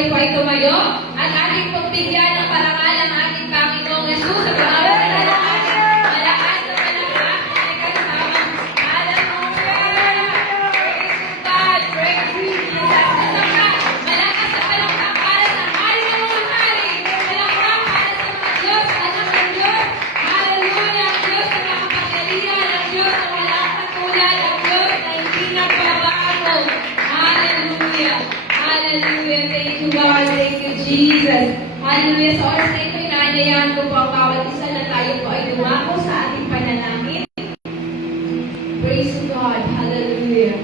tayo po ay tumayo at ating pagbigyan ng parangal ang ating Panginoong Jesus sa pangalan ng lahat. Malakas na malakas ay kasama. Hallelujah! Praise God! Praise Jesus! Malakas na palakpak para sa hari ng mga hari. Palakpak para sa mga Diyos, anak ng Diyos. Hallelujah! Ang Diyos na makapangyarihan, ang Diyos na walang katulad, ang Diyos na hindi nagbabago. Hallelujah! Hallelujah! Thank you, God. Thank you, Jesus. Hallelujah! Sa oras na ito, inaanyayahan ko po ang bawat isa na tayo po ay dumako sa ating panalangin. Praise God. Hallelujah.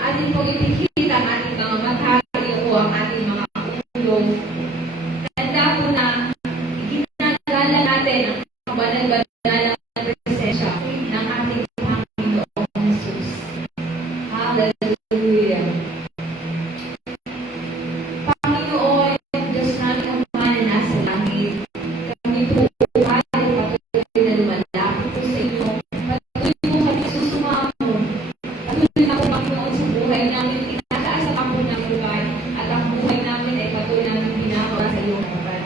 Atin pong ipikit ang ating mga mata, po ang ating mga ulo. Tanda po na ginagala natin ang kabanal-banal na presensya ng ating Panginoong Jesus. Hallelujah. Panginoon, Diyos namin ang mga na nasa langit. Kami po ay patuloy na lumalapit po sa inyo. Patuloy po kami susumamo. Patuloy na po, Panginoon, sa buhay namin. Tinataas ang kampo ng buhay. At ang buhay namin ay patuloy namin pinakawa sa iyong harapan.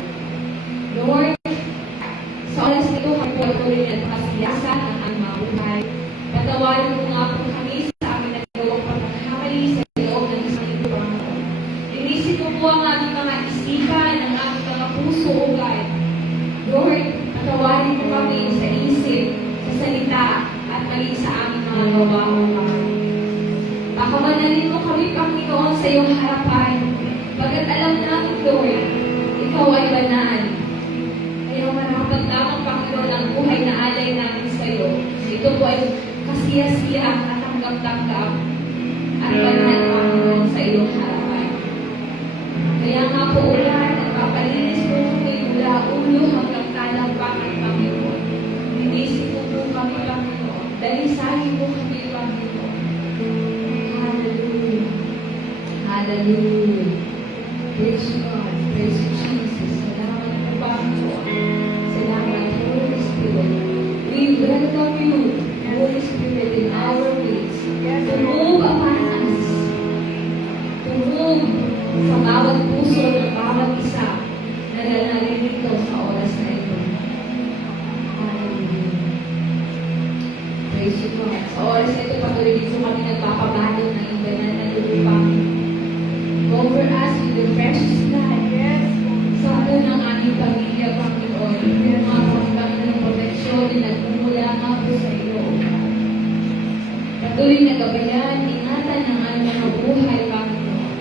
Lord, sa oras nito, kami po patuloy na nakasiyasan ang aming mga buhay. Patawarin mo nga po kami sa aming nagawang pagkakamali sa loob ng isang ito, Panginoon. Inisip mo po ang aming mga isipan, ang aming mga puso, O God. Lord, patawarin mo kami sa isip, sa salita, at maging sa aming mga gawa, O God. Pakamanalin mo kami, Panginoon, sa iyong harapan. Pagkat alam namin, Lord, ikaw ay banal. Kaya marapat lamang, Panginoon, ang buhay na alay namin sa iyo. Ito po ay kasiyasiya at tanggap-tanggap at banal, Panginoon, sa iyong harapan. Kaya nga po, ulan, nagpapalinis po kami mula ulo hanggang talagpakan, Panginoon. Inisip po kami, Panginoon. Dalisahin po kami, Panginoon. Hallelujah. Hallelujah. Praise God. Praise Jesus. Salamat po, Panginoon. Salamat, Holy Spirit. We welcome you, Holy Spirit, in our midst. To move upon us. To move sa bawat puso ng bawat isa na nananalito sa oras na ito. Hallelujah. Praise you, God. Sa oras na ito, patuloy dito kami nagpapabalot ng iyong banal na lupa. Cover us with the precious blood. Sa ano ng aming pamilya, Panginoon. Mga kami ng proteksyon na nagmumula nga po sa iyo. Patuloy na gabayan, ingatan ng aming mga buhay, Panginoon.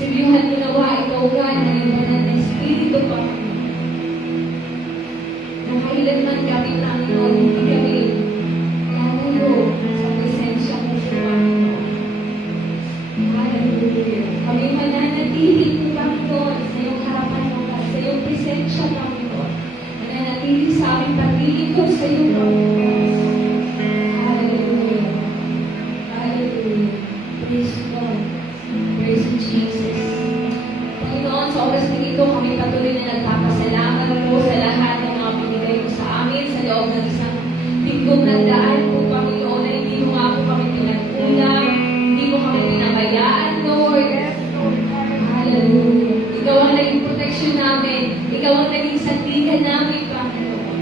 Silihan mo nawa ikaw, God, na yung banal na Espiritu, Panginoon. Na kailanman kami, Panginoon, hindi kami lalayo sa presensya mo, Panginoon. Hallelujah. Kami mananatili po, Panginoon, sa iyong harapan, sa iyong presensya, Panginoon. Mananatili sa aming paglilingkod sa iyo, Panginoon. Hallelujah. Hallelujah. Praise God. Praise Jesus. Panginoon, sa oras na ito, kami patuloy na nagpapasalamat po sa lahat ng mga binigay mo sa amin sa loob ng isang linggong nagdaan po, Panginoon, na hindi mo nga po kami pinagkulang, hindi mo kami pinabayaan, Lord. Hallelujah. Ikaw ang naging protection namin. Ikaw ang naging sandigan namin, Panginoon.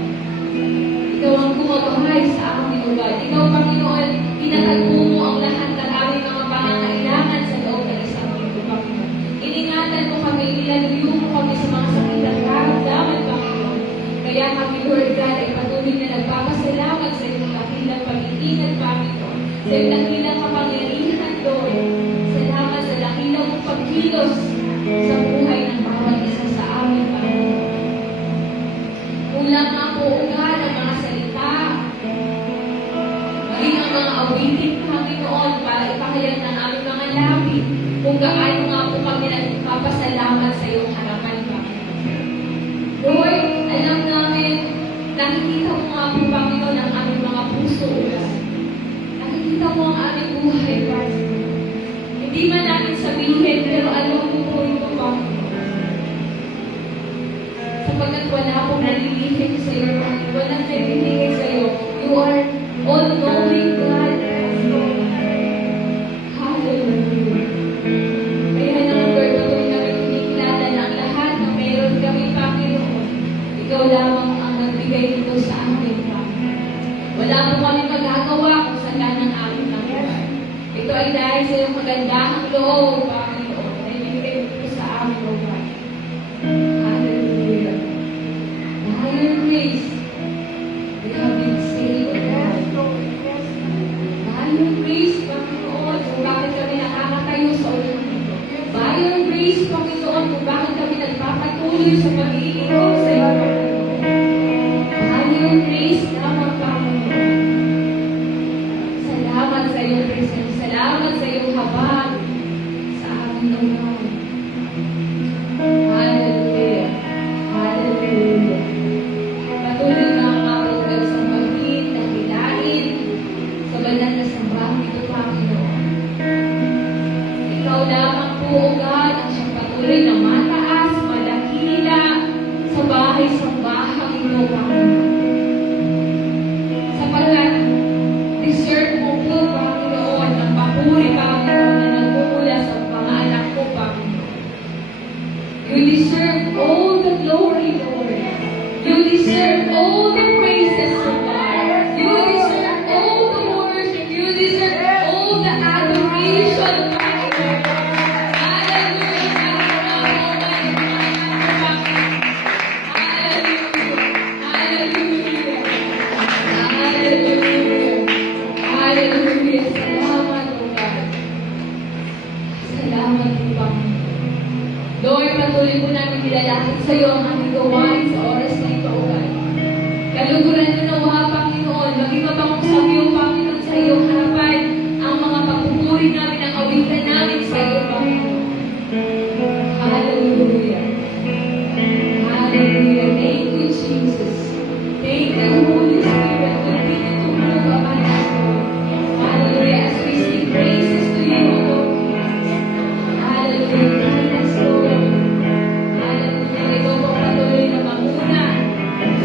Ikaw ang kumabahay sa amin, O God. Ikaw, Panginoon, pinatagpo mo ang lahat ng aming mga pangangailangan sa loob ng isang linggo, Panginoon. Iningatan mo kami, ilaluyo mo kami sa mga sakit at karamdaman, Panginoon. Kaya kami, Lord God, ay patuloy na nagpapasalamat sa iyong dakilang pag-iingat, Panginoon. Sa iyong dakilang kapangyarihan, Lord. Salamat sa dakilang mong pagkilos sa buhay ng bawat isa sa amin, Panginoon. Kulang nga po, O God, ang mga salita, maging ang mga awitin, Panginoon, para ipakayag ng aming mga labi kung gaano nga po kami nagpapasalamat sa iyong harapan, Panginoon. Lord, alam namin, nakikita mo nga po, Panginoon, ang aming mga puso, O God. Nakikita mo ang aming buhay, Panginoon. Hindi man namin sabihin, pero alam mo po ito, Panginoon. Sapagkat wala akong nalilihim sa iyo, Panginoon. Walang nalilihim sa iyo. You are all-knowing God. Hallelujah. Kaya naman, Lord, go, Panginoon, na ibigay mo po sa amin, O God. Hallelujah. By your grace, we have been saved, O God. By your grace, Panginoon, kung bakit kami nakakatayo sa ulit nito. By your grace, Panginoon, kung bakit kami nagpapatuloy sa pag-iinom sa iyo, Panginoon. By your grace, lamang, Panginoon. Salamat sa iyong presence. Salamat sa iyong habag sa amin, O God. Hallelujah. Hallelujah. Patuloy na ang aming pagsambahin, dakilain, sa banal na sambahan ito, Panginoon. Ikaw lamang po, O God, ang siyang patuloy na mataas, malakila, sa bahay-sambahan ito, Panginoon. Sapagkat, deserve mo po, Panginoon, ang papuri, Panginoon, na nagmumula sa mga anak ko, Panginoon. You deserve all the glory, Lord. You deserve all the praises, O God. You deserve all the worship. You deserve all the adoration, Panginoon. Hallelujah. Hallelujah. Hallelujah. Hallelujah. Salamat, O God. Salamat, O Panginoon. Lord, patuloy po namin nilalakit sa iyo ang aming gawain sa oras na ito, O God. Kaluguran mo nawa, Panginoon, maging mabangong sa iyo, Panginoon, sa iyong harapan, ang mga pagpupuri namin, ang awitan namin sa iyo, Panginoon. Hallelujah. Hallelujah. Thank you, Jesus. Thank you, Holy Spirit. Continue to move among us, Lord. Hallelujah. As we sing praises to you, O Lord Jesus. Hallelujah. Guide us, Lord. Hallelujah. Ikaw po patuloy na mamuna.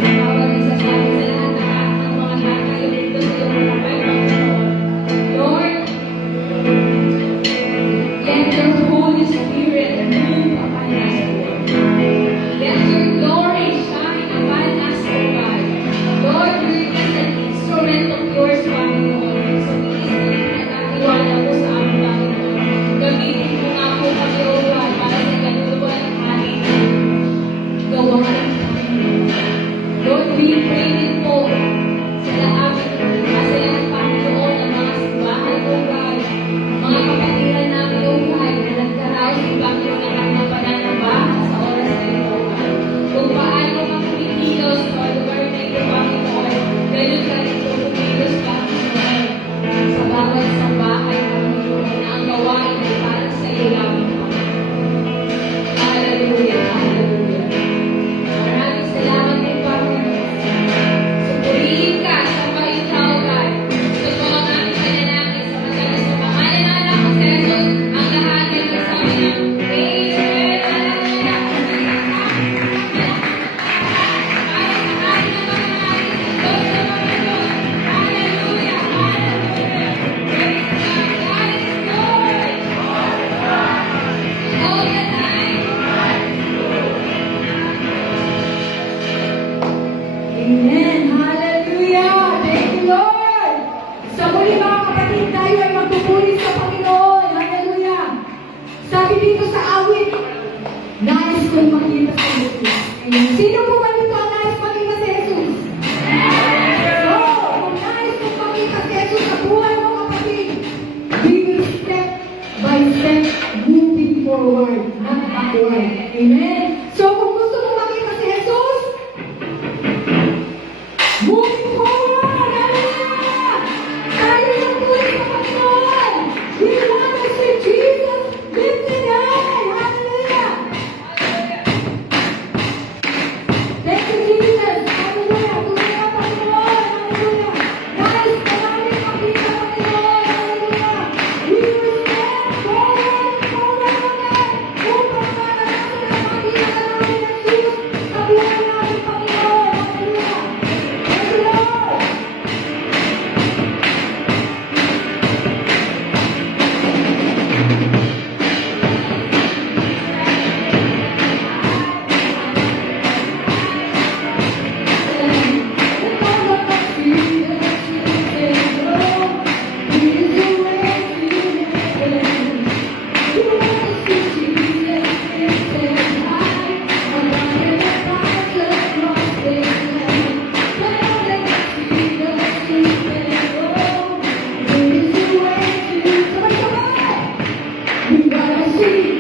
Bawat isa sa amin sa lahat ng mga tatayo dito sa iyong harapan, Panginoon. Lord, let your Holy Spirit move upon us, Lord. Let your glory shine upon us, O God. Lord, we're just an instrument of yours, Panginoon. So, bilis na pinagkatiwala mo sa amin, Panginoon. Gamitin mo nga po kami, O God, para sa kaluluwa ng aming gawain, Panginoon. Lord, we pray din po sa lahat, Panginoon, ng mga simbahan, O God, mga kapatiran namin, O God, na nagkaraos, Panginoon, ng kanyang pananabahan sa oras na ito, O God. Kung paano ka kumikilos sa lugar na ito, Panginoon, ganun ka rin po kumikilos, Panginoon, sa bawat sambahay, Panginoon, na ang gawain ay para sa iyo lamang, Panginoon. Hallelujah, hallelujah. Maraming salamat po, Panginoon. Supurihin ka, sabahin ka, O God. Ito po ang aming panalangin sa madalas sa pangalan ng anak ko sa Jesus, ang lahat ay nagsabi ng Amen. Hallelujah, hallelujah. Praise God, God is Lord. All the time. Amen. Hallelujah. Thank you, Lord. Sa muli mga kapatid, tayo ay magpupuri sa Panginoon. Hallelujah. Sabi dito sa awit, nais kong makita sa Jesus. Amen. Sino po ba dito ang nais makita sa Jesus? So, kung nais kong makita sa Jesus sa buhay mo kapatid, we will step by step moving forward, not backward. Amen. So, kung gusto mo makita si Jesus, moving forward! Hallelujah! Tayo ng tuloy sa Panginoon! We want to see Jesus lifted high! Hallelujah! Thank you, Jesus! Hallelujah! Tuloy ang Panginoon! Hallelujah! Guys, maraming makita Panginoon! Hallelujah! We will stand forward, forward ulit! Upang para natin ang makita namin Thank you.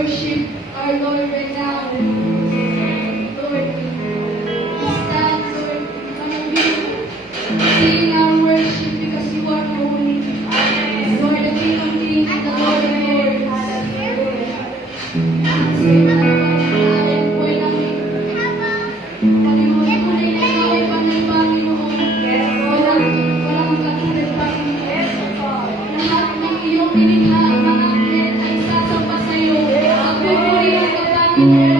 worship our Lord right now. Lord, we stand, Lord, in front of you, sing our worship because you are holy. You are the King of Kings and the Lord of Lords. Amen po namin. Panginoon, tunay na ikaw ay panay Panginoon. Walang katulad Panginoon. Lahat ng iyong nilikha, mga anghel ay sasamba sa iyo. Magpupurihan ka Panginoon.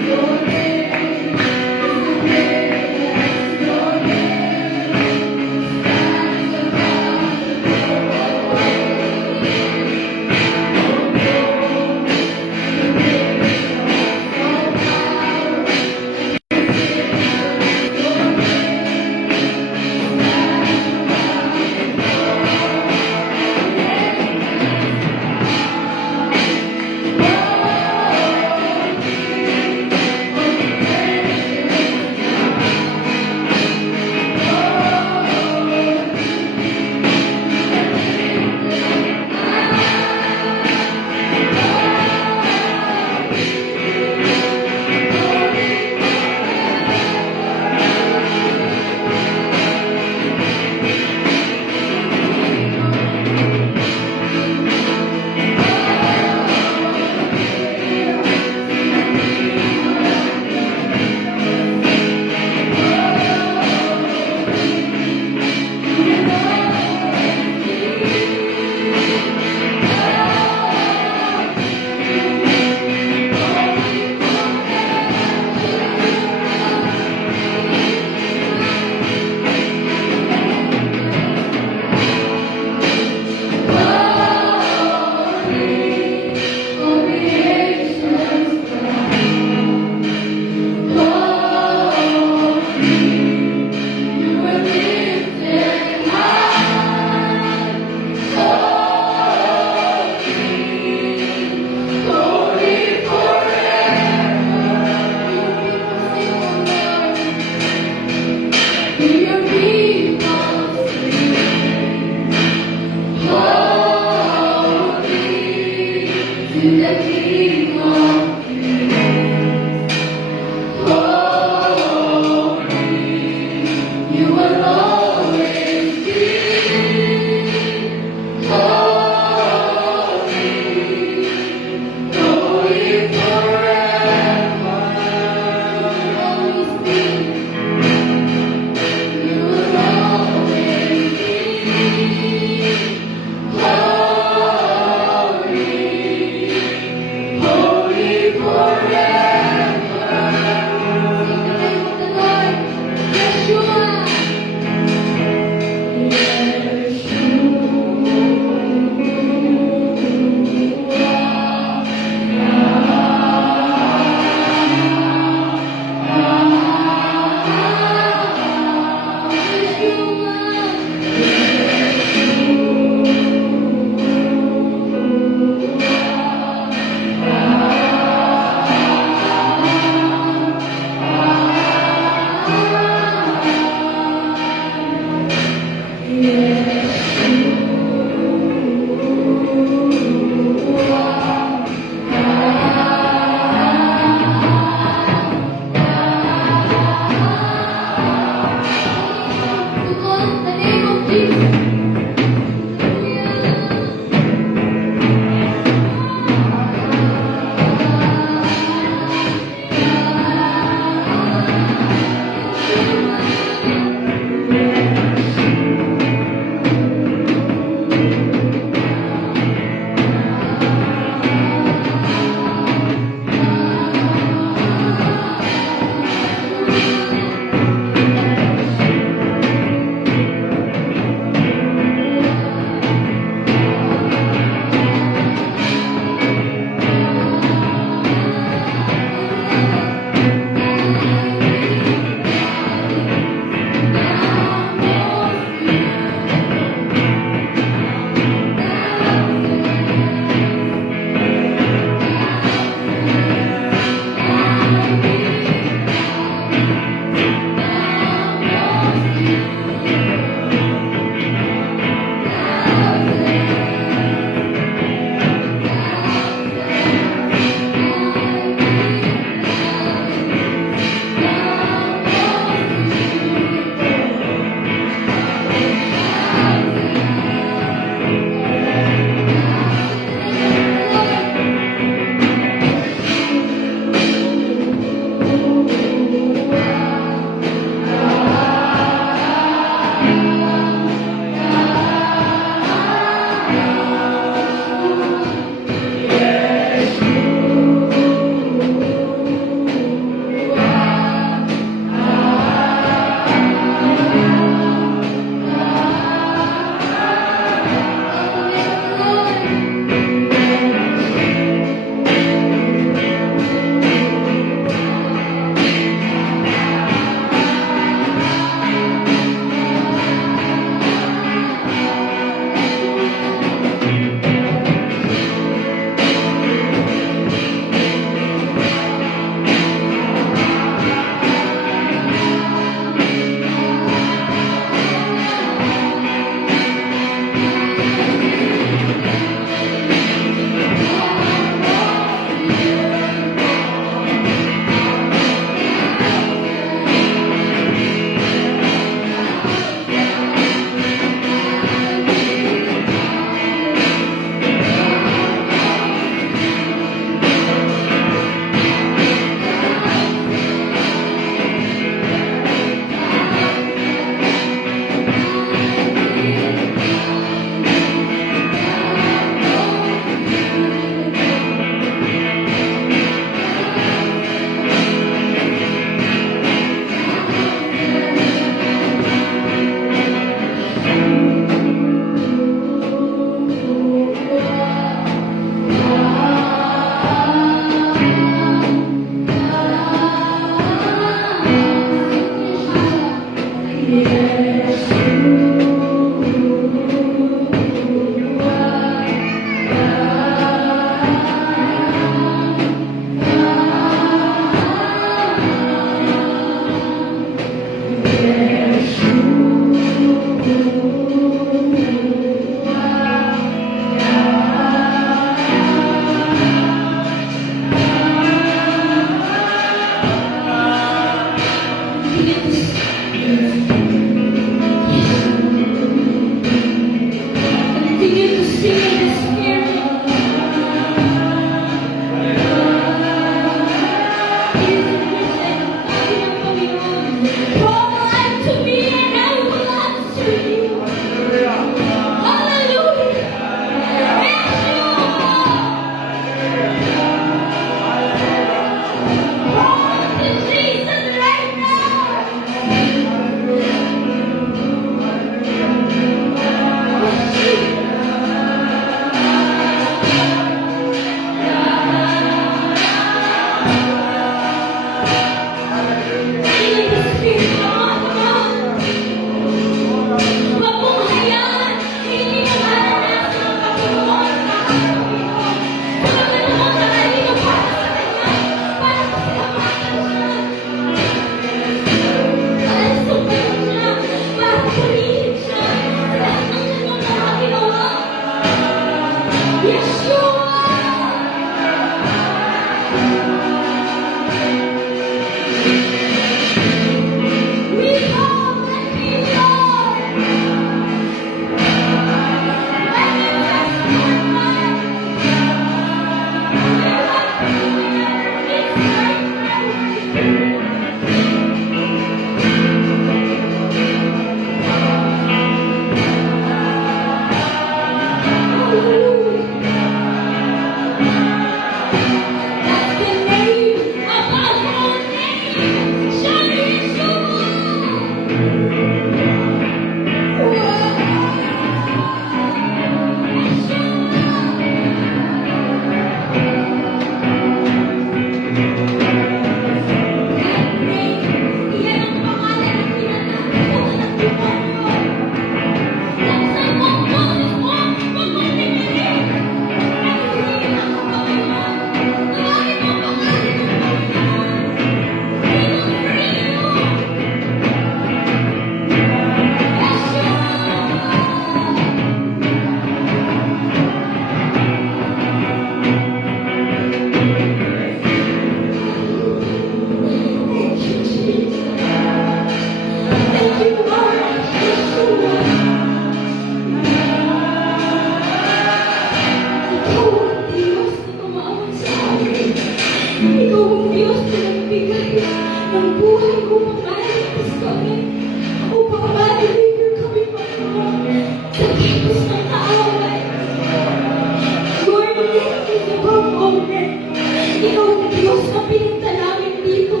Diyos na pinunta namin dito,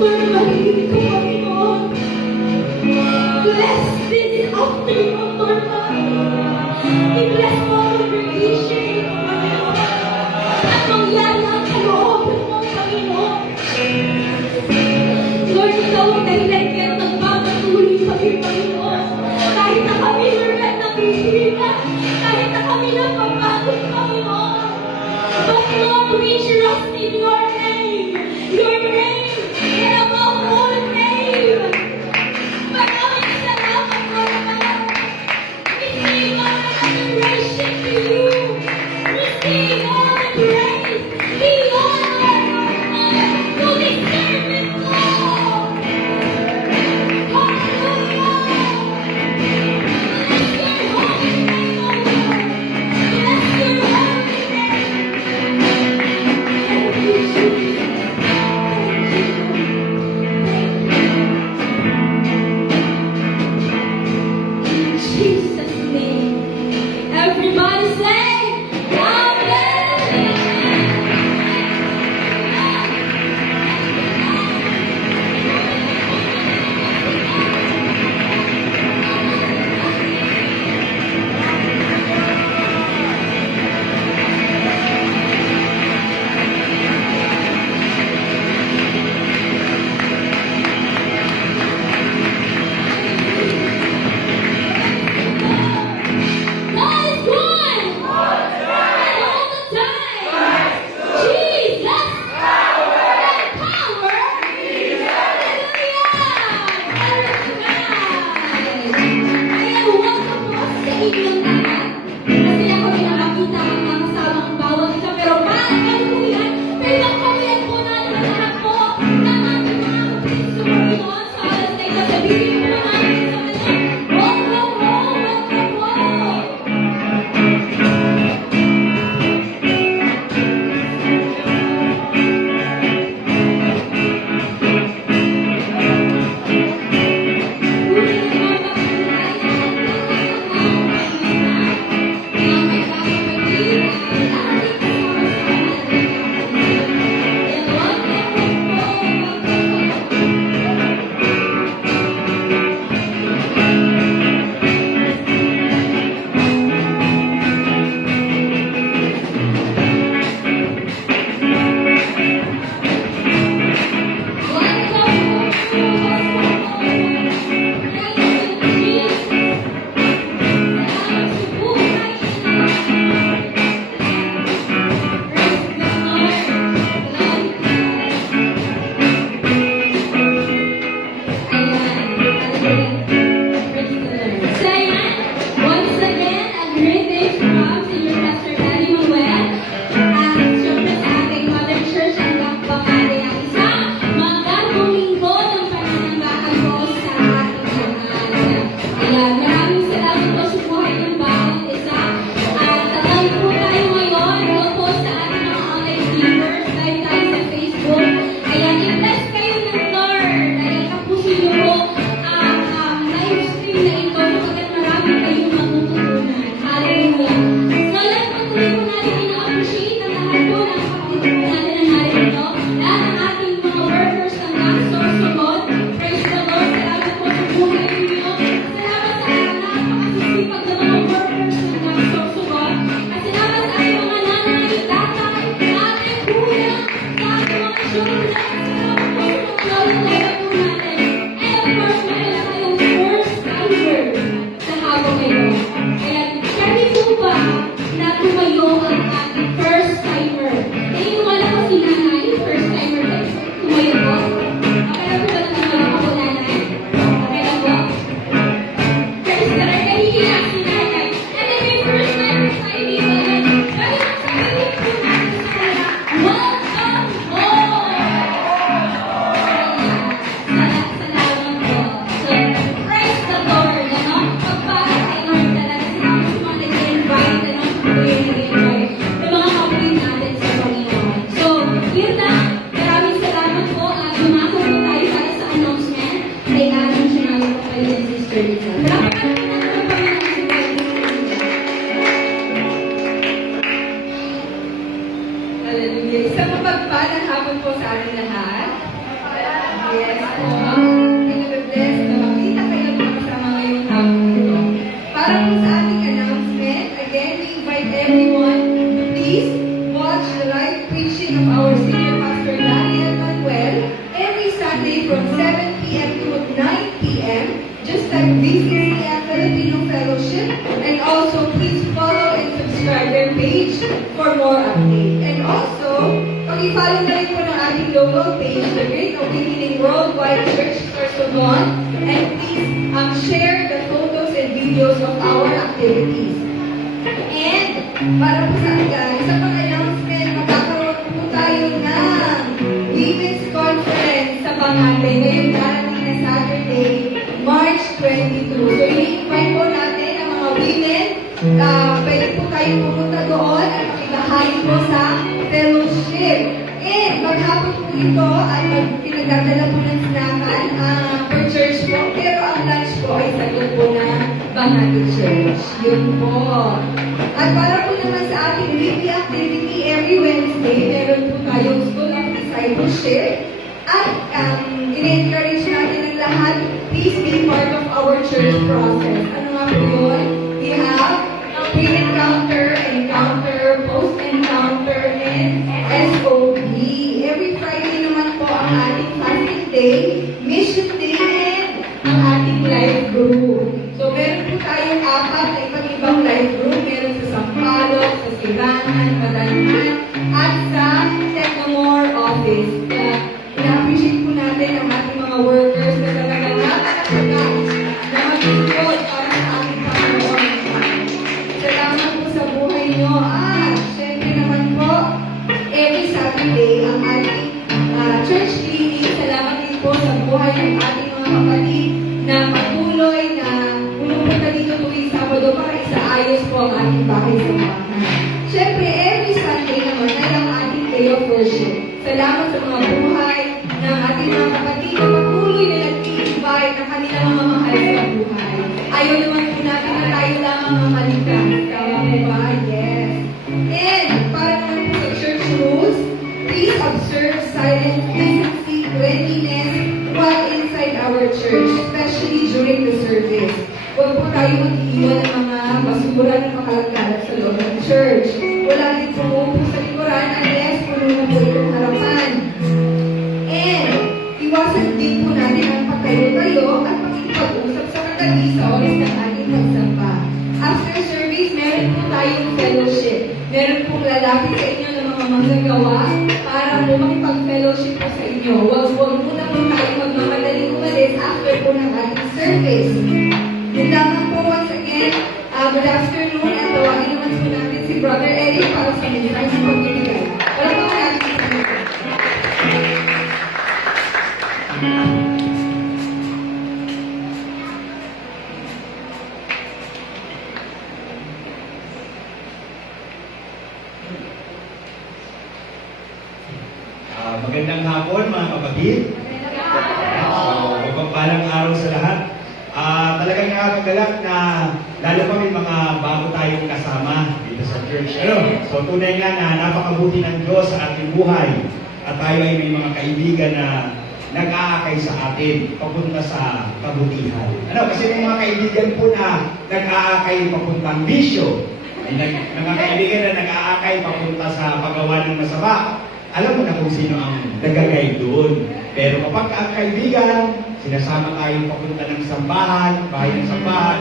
Lord, makikinig ka, Panginoon. Bless this afternoon, Lord God. I-bless mo ang congregation, Panginoon. At mangyari ang kalooban mo, Panginoon. Lord, ikaw ang dahilan kaya nagpapatuloy kami, Panginoon. Kahit na kami, Lord, at nakihina. Kahit na kami napapagod, Panginoon. But Lord, we trust in your name. Your name and above all name. Maraming salamat, Lord God. Receive all the adoration to you. Receive all the praise. The honor, Lord God. You deserve it, Lord. Hallelujah. Bless your holy name, O Lord. Bless your holy name. Thank you, Jesus. In Jesus' name. Everybody say, God is good. All the time. Jesus. Power. Hallelujah. Kaya welcome po sa inyong lahat. Kasi ako rin nakakita ang nakasama ang bawat isa. Pero hallelujah. Pinagpawilan po natin ang lahat po ng ating mga kapatid sa Panginoon sa alas na ikasabihin po natin sa kanya. Welcome home. Welcome home. Once again, a great day from Senior Pastor Danny Manuel at syempre sa ating Mother Church ang pangari ang isa magandang linggo ng pananambahan po sa ating lahat. Ayan, maraming salamat po sa buhay ng bawat isa. At tatawag po tayo ngayon doon po sa ating mga online viewers live tayo sa Facebook. Ayan, i-bless kayo ng Lord. Ayan, tapusin niyo po ang live stream na ito sapagkat marami kayong matututunan. Hallelujah. So, lahat patuloy po natin ina-appreciate ang lahat po ng kapatid po natin na narito. Lahat ng ating mga workers ng Nagsorsogon. Praise the Lord. Salamat po sa buhay ninyo. Salamat sa napakasisipag na mga workers ng Nagsorsogon. At salamat sa ating mga nanay, tatay, ate, kuya, sa ating mga children. Salamat po sa mga lola po natin. And of course, meron tayong first timer sa habang ngayon. Kaya, ready po ba na tumayo ang ating first timer? Wala ko si nanay, first timer din. Tumayo po. Okay na po ba na tumayo ako, nanay? Okay na po? Praise the Lord. Kahihiya si nanay. And then may first timer tayo dito. Kaya magsasabihin po natin sa kanila, welcome home! Mapagpalang hapon po sa ating lahat. Yes po. Pinabless na makita kayo mga kasama ngayong hapon ito. Para po sa ating announcement, again, we invite everyone to please watch the live preaching of our senior pastor Daniel Manuel every Sunday from 7 p.m. to 9 p.m. just like VCCF Filipino Fellowship. And also, please follow and subscribe their page for more updates. And also, pag-follow na rin po ng ating local page, The Great Awakening Worldwide Church Sorsogon. And please share the photos and videos of our activities. And para po sa isa pang announcement, magkakaroon po tayo ng Women's Conference sa Bangate ngayong darating na Saturday, March 22. So, i-invite po natin ang mga women. Pwede po tayo pumunta doon at makibahagi po sa fellowship. And maghapon po ito at pinagdadala po ng snackan per church po. Pero ang lunch po ay sa loob po ng Bangate Church. Yun po. At para po naman sa ating weekly activity every Wednesday, meron po tayong School of Discipleship. At in-encourage natin ang lahat, please be part of our church process. Ano nga po yun? We have pre-encounter, encounter, post-encounter, and SOP. Every Friday naman po ang ating fasting day, mission day, and ang ating life group. So, meron po tayong apat na iba't ibang life group. Meron sa Sampaloc, sa Silangan, Madanhan, at sa Tecnomore office. Ina-appreciate po natin ang ating mga workers na talagang napakasala na maglingkod para sa ating Panginoon. Salamat po sa buhay nyo. Syempre naman po, every Saturday, ang ating church cleaning. Salamat din po sa buhay ng ating mga kapatid na patuloy na pumupunta dito tuwing Sabado para isaayos po ang ating bahay-sambahan. Syempre, every Sunday naman ay ang ating day of worship. Salamat sa mga buhay ng ating mga kapatid na patuloy na nag-i-invite ng kanilang mga mahal sa buhay. Ayaw naman po natin na tayo lang ang mamaligtas. Tama po ba? Yes. And para naman po sa church rules, please observe silence, decency, cleanliness while inside our church, especially during the service. Huwag po tayo mag-iiwan ng mga basura na makalagkalat sa loob ng church. Wala din pumupo sa likuran unless puno na po itong harapan. And iwasan din po natin ang pagtayo-tayo at pakikipag-usap sa katabi sa oras ng ating pagsamba. After service, meron po tayong fellowship. Meron pong lalapit sa inyo ng mga manggagawa para po makipag-fellowship po sa inyo. Huwag muna po tayo magmamadaling umalis after po ng ating service. Yun lamang po once again, good afternoon at tawagin naman po natin si Brother Eric para sa mensahe ng pagbibigay. Wala po natin sa kanila. Magandang hapon mga kapatid. Magpapalang araw sa lahat. Talagang nakakagalak na lalo kami mga bago tayong kasama dito sa church. So tunay nga na napakabuti ng Diyos sa ating buhay at tayo ay may mga kaibigan na nag-aakay sa atin papunta sa kabutihan. Kasi may mga kaibigan po na nag-aakay papuntang bisyo, may mga kaibigan na nag-aakay papunta sa paggawa ng masama. Alam mo na kung sino ang nagagay doon. Pero kapag ang kaibigan, sinasama tayo papunta ng sambahan, bahay ng sambahan,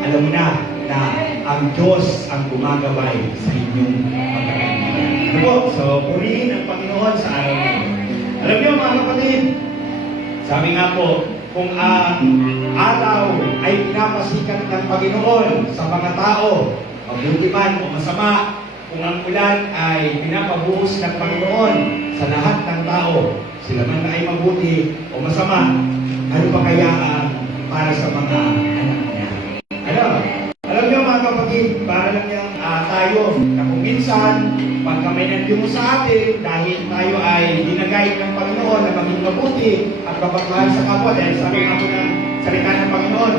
alam mo na ang Diyos ang gumagabay sa inyong pagkakaibigan. So, purihin ang Panginoon sa araw na ito. Alam niyo mga kapatid, sabi nga po, kung ang araw ay pinapasikat ng Panginoon sa mga tao, mabuti man o masama, kung ang ulan ay pinapabuhos ng Panginoon sa lahat ng tao, sila man ay mabuti o masama, ano pa kaya para sa mga anak niya? Alam niyo mga kapatid, para lang yung tayo na kung minsan, pagka may nandiyo sa atin, dahil tayo ay dinagay ng Panginoon na maging mabuti at kapagmahal sa kapwa, dahil sabi nga po ng salita ng Panginoon,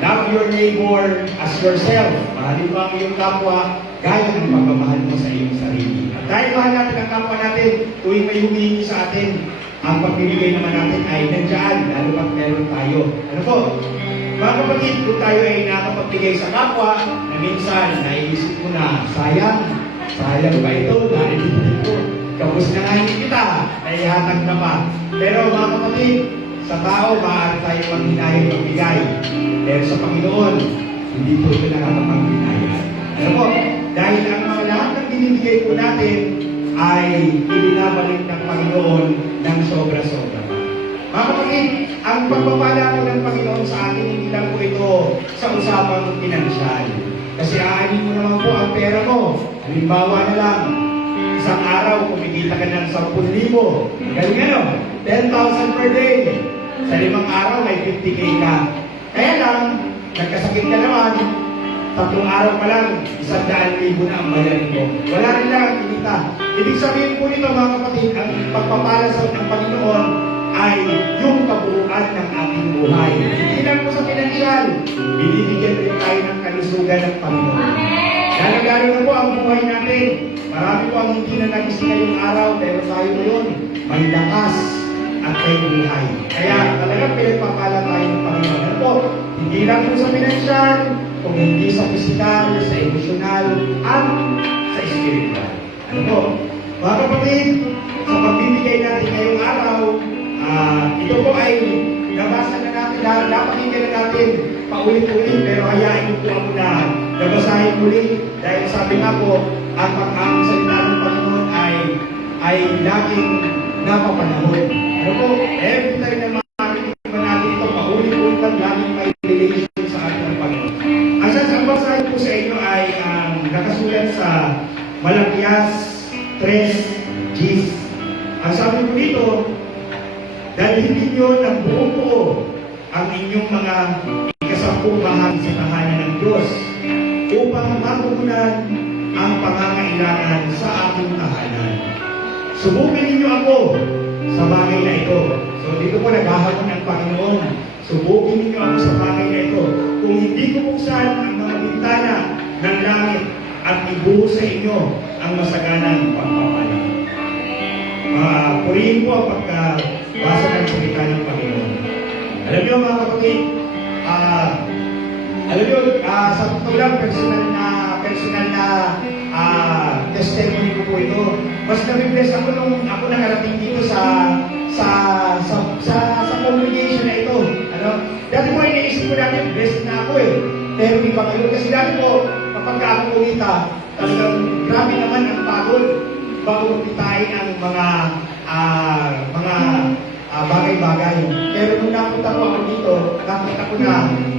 love your neighbor as yourself. Mahalin mo ang iyong kapwa, gaya ng pagmamahal mo sa iyong sarili. At dahil mahal natin ang kapwa natin, tuwing may humihingi sa atin, ang pagbibigay naman natin ay nandiyan, lalo pag meron tayo. Ano po? Mga kapatid, kung tayo ay nakapagbigay sa kapwa, na minsan, naiisip ko na, sayang ba ito? Dahil dito, kapos na nga kita, naihatag na pa. Pero mga kapatid, sa tao, maaari tayo maghinayang magbigay. Pero sa Panginoon, hindi po ito nakakapaghinaya. Ano po? Dahil ang mga lahat ng binibigay po natin ay ibinabalik ng Panginoon ng sobra-sobra. Mga kapatid, ang pagpapala po ng Panginoon sa atin, hindi lang po ito sa usapang pinansyal. Kasi aanin mo naman po ang pera mo. Halimbawa na lang, isang araw, kumikita ka ng 10,000. Galing ano? 10,000 per day. Sa 5 araw, may 50K ka. Kaya lang, nagkasakit ka naman, 3 araw pa lang, 100,000 na ang bayarin mo. Wala rin lang ang kinita. Ibig sabihin po nito mga kapatid, ang pagpapala sa ng Panginoon ay yung kabuuan ng ating buhay. Hindi lang po sa pinansyal, binibigyan rin tayo ng kalusugan ng Panginoon. Lalo na po ang buhay natin. Marami po ang hindi na nagising ngayong araw, pero tayo ngayon, may lakas at may buhay. Kaya talagang pinagpapala tayo ng Panginoon. Ano po? Hindi lang po sa pinansyal, kung hindi sa physical, sa emosyonal, at sa spiritual. Ano po? Mga kapatid, sa pagbibigay natin ngayong araw, ito po ay nabasa na natin, napakinggan na natin paulit-ulit, pero hayain niyo po ako na nabasahin muli. Dahil sabi nga po, ang salita ng Panginoon ay laging napapanahon. Ano po? Every time na makarinig pa natin ito, paulit-ulit lang laging may relation sa ating ng Panginoon. Ang sasabasahin po sa inyo ay nakasulat sa Malakias 3:10. Ang sabi po dito, dalhin ninyo ng buong buo ang inyong mga ikasampung bahagi sa tahanan ng Diyos upang matugunan ang pangangailangan sa aking tahanan. Subukan ninyo ako sa bagay na ito. So dito po naghahamon ng Panginoon. Subukin ninyo ako sa bagay na ito. Kung hindi ko buksan ang mga bintana ng langit at ibuhos sa inyo ang masaganang pagpapala. Purihin po ang pagkabasa ng salita ng Panginoon. Alam niyo mga kapatid, alam niyo, sa totoo lang, personal na testimony ko po ito. Mas na-bless ako nung ako nakarating dito sa congregation na ito. Ano? Dati po ay naisip ko dati, blessed na ako eh. Pero di pa kayo. Kasi dati po, kapag ako kumita, talagang grabe naman ang pagod bago pitain ang mga bagay-bagay. Pero nung napunta ko ako dito, nakita ko na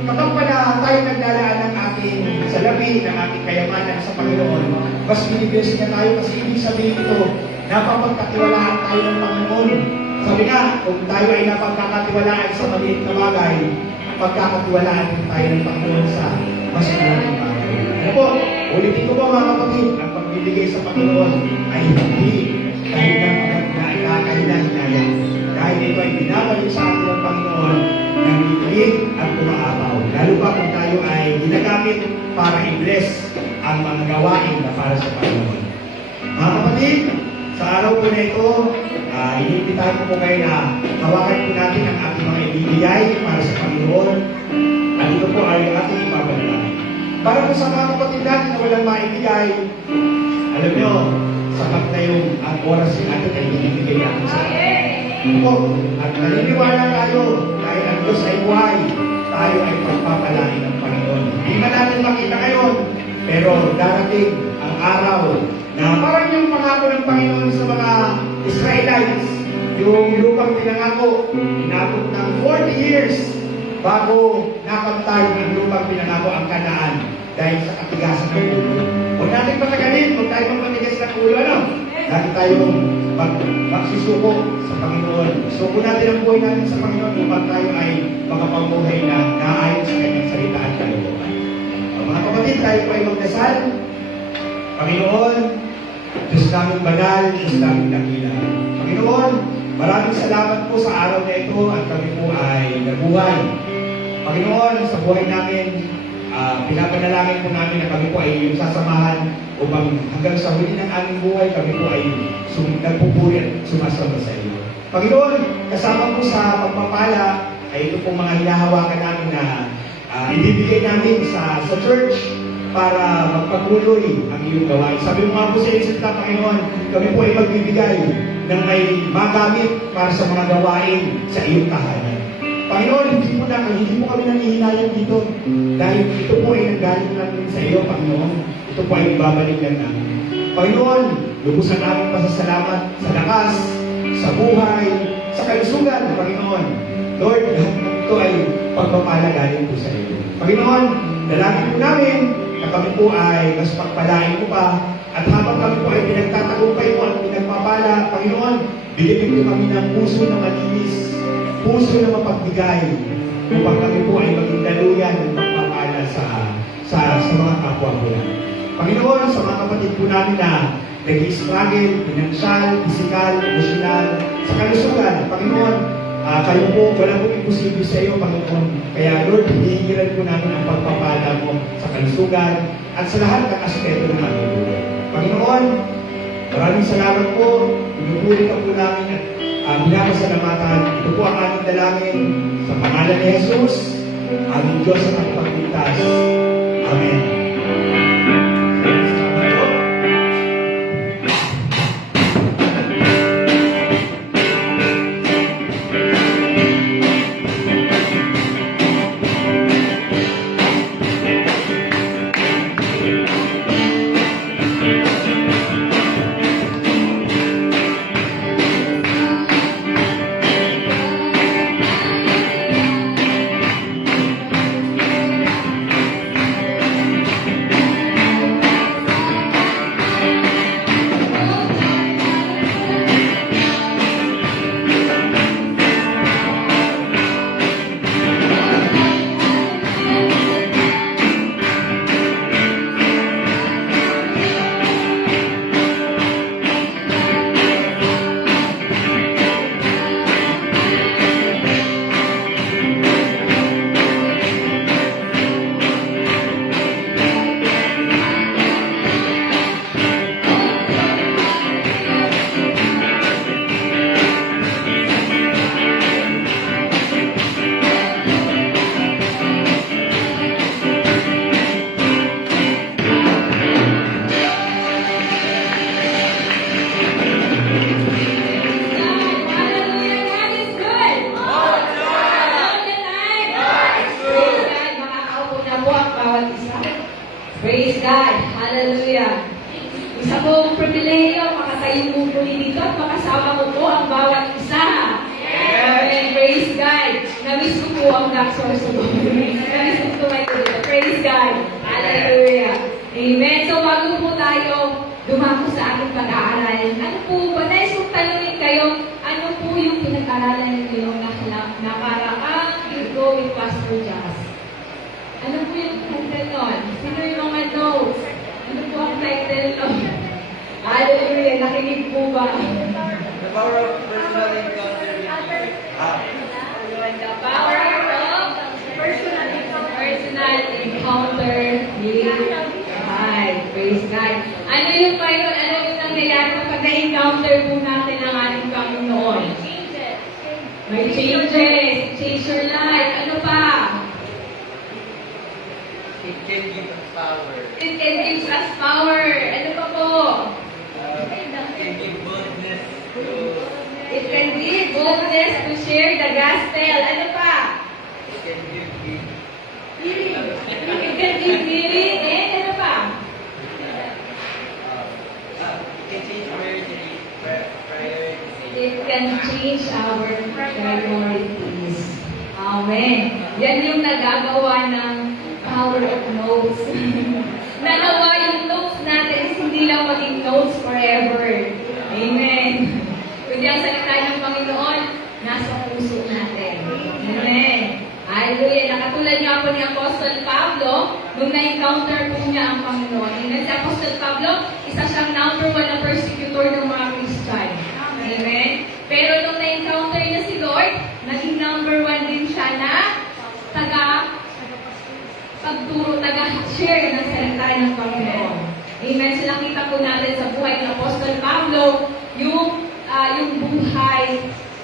kapag pala tayo naglalaan ng ating salapi, ng ating kayamanan sa Panginoon, mas binibless na tayo kasi ibig sabihin ito, napapagkatiwalaan tayo ng Panginoon. Sabi nga, kung tayo ay napagkakatiwalaan sa maliit na bagay, pagkakatiwalaan din tayo ng Panginoon sa mas malaking bagay. Ano po, ulitin ko po mga kapatid, ang pagbibigay sa Panginoon ay hindi dahil ng kahilahinaya. Dahil ito ay binabalik sa atin ng Panginoon ng bibig at kumaapaw. Lalo pa kung tayo ay ginagamit para i-bless ang mga gawain na para sa Panginoon. Mga kapatid, sa araw po na ito, iniimbitahan ko po kayo na hawakan po natin ang ating mga ibibigay para sa Panginoon. At ito po ay ating ipapanalangin. Para po sa mga kapatid natin na walang maibigay, alam nyo, sapat na yung ang oras yung atin ay binibigay natin sa atin. At naniniwala tayo, dahil ang Diyos ay buhay, tayo ay pagpapalangin ng Panginoon. Hindi man natin makita ngayon, pero darating ang araw na parang yung pangako ng Panginoon sa mga Israelites, yung lupang pinangako, inabot ng 40 years bago nakamtay ang lupang pinangako ang Kanaan dahil sa katigasan ng ulo. Huwag natin patagalin, huwag tayo magmatigas ng ulo, ano? Lagi tayong magsusuko sa Panginoon. Suko natin ang buhay natin sa Panginoon upang tayo ay makapamuhay na naayon sa kanyang salita at kalooban. Mga kapatid, tayo po ay magdasal. Panginoon, Diyos namin banal, Diyos namin dakila. Panginoon, maraming salamat po sa araw na ito at kami po ay nabuhay. Panginoon, sa buhay namin, Pinapanalangin po namin na kami po ay yung sasamahan upang hanggang sa huli ng aming buhay, kami po ay nagpupuri at sumasamba sa iyo. Panginoon, kasama po sa pagpapala ay ito pong mga hinahawakan namin na ibibigay namin sa church para magpatuloy ang iyong gawain. Sabi mo nga po sa iyo, Panginoon, kami po ay magbibigay ng may magamit para sa mga gawain sa iyong tahanan. Panginoon, hindi mo kami nangihinayang dito dahil ito po ay nanggaling namin sa iyo, Panginoon. Ito po ay ibabalik lang namin. Panginoon, lubusan namin pasasalamat sa lakas, sa buhay, sa kalusugan, Panginoon. Lord, lahat ng ito ay pagpapala galing po sa iyo. Panginoon, dalangin po namin na kami po ay mas pagpalain mo pa at habang kami po ay pinagtatagumpay mo at pinagpapala, Panginoon, bigyan mo kami ng puso na malinis, puso na mapagbigay upang kami po ay maging daluyan ng pagpapala sa mga kapwa po namin. Panginoon, sa mga kapatid po namin na nag-i-struggle, pinansyal, physical, emosyonal, sa kalusugan, Panginoon, kayo po, wala pong imposible sa iyo, Panginoon. Kaya Lord, hinihingiran po namin ang pagpapala mo sa kalusugan at sa lahat ng aspeto ng aming buhay. Panginoon, maraming salamat po. Pinupuri ka po namin at pinapasalamatan. Ito po ang aming dalangin sa pangalan ni Jesus, aming Diyos at ang pagligtas. Amen. Praise God. Hallelujah. Isa pong pribileyo, makatayo po po dito at makasama ko po ang bawat isa. Amen. Praise God. Namiss ko po ang Daxor Subo. Namiss ko po kayo dito. Praise God. Hallelujah. Amen. So bago po tayo dumako sa ating pag-aaralan, ano po ba? Nais kong tanungin kayo, ano po yung pinag-aaralan ninyo na nakaraan you go with Pastor Jazz? Ano po yung title nun? Sino yung mga notes? Ano po ang title nun? Hallelujah! Nakinig po ba? The power of personal encounter with Jesus. The power of personal encounter with God. Praise God. Ano yung pa yun? Ano yung nangyayari kapag na-encounter po natin ang ating Panginoon? May changes. Change your life. Ano pa? It can give us power. It can give us power. Ano pa po? It can give boldness to It can give boldness to share the gospel. Ano pa? it can give peace. It can give healing. And ano pa? It can change priorities. It can change our priorities. Amen. Yan yung nagagawa ng power of notes. Nanawa yung notes natin, hindi lang maging notes forever. Amen. Kundi ang salita ng Panginoon, nasa puso natin. Amen. Hallelujah. Nakatulad nga po ni Apostle Pablo, nung na-encounter po niya ang Panginoon. Amen. Si Apostle Pablo, isa siyang number 1 na persecutor ng mga Christian. Amen. Pero nung na-encounter niya si Lord, naging number 1 din siya na pagturo, taga-share ng salita ng Panginoon. Amen. So nakita po natin sa buhay ng Apostol Pablo, yung buhay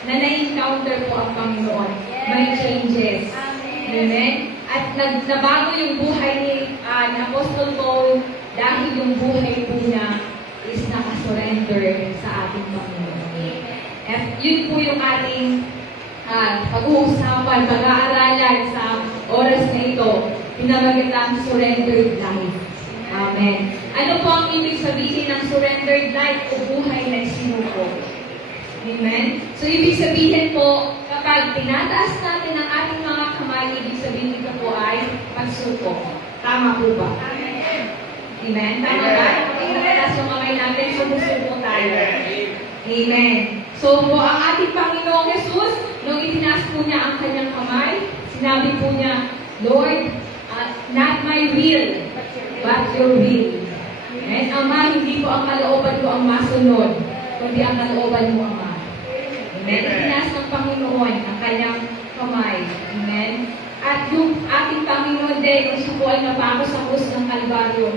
na na-encounter po ang Panginoon. May changes. Amen. At nabago yung buhay ni Apostol Paul dahil yung buhay po niya is nakasurrender sa ating Panginoon. At yun po yung ating pag-uusapan, pag-aaralan sa oras na ito. Pinamagatang surrendered life. Amen. Ano po ang ibig sabihin ng surrendered life o buhay na isinuko? Amen? So, ibig sabihin po, kapag tinataas natin ang ating mga kamay, ibig sabihin ito po ay pagsuko. Tama po ba? Amen? Tama ba? Kapag nakataas yung kamay natin, sumusuko tayo. Amen. So, po, ang ating Panginoong Jesus, nung itinaas po niya ang kanyang kamay, sinabi po niya, Lord, not my will, but your will. Amen? Ama, hindi po ang kalooban ko ang masunod, kundi ang kalooban mo, Ama. Amen? Itinaas ng Panginoon ang kanyang kamay. Amen? At yung ating Panginoon din, kung siya po ay napako sa krus ng Kalbaryo,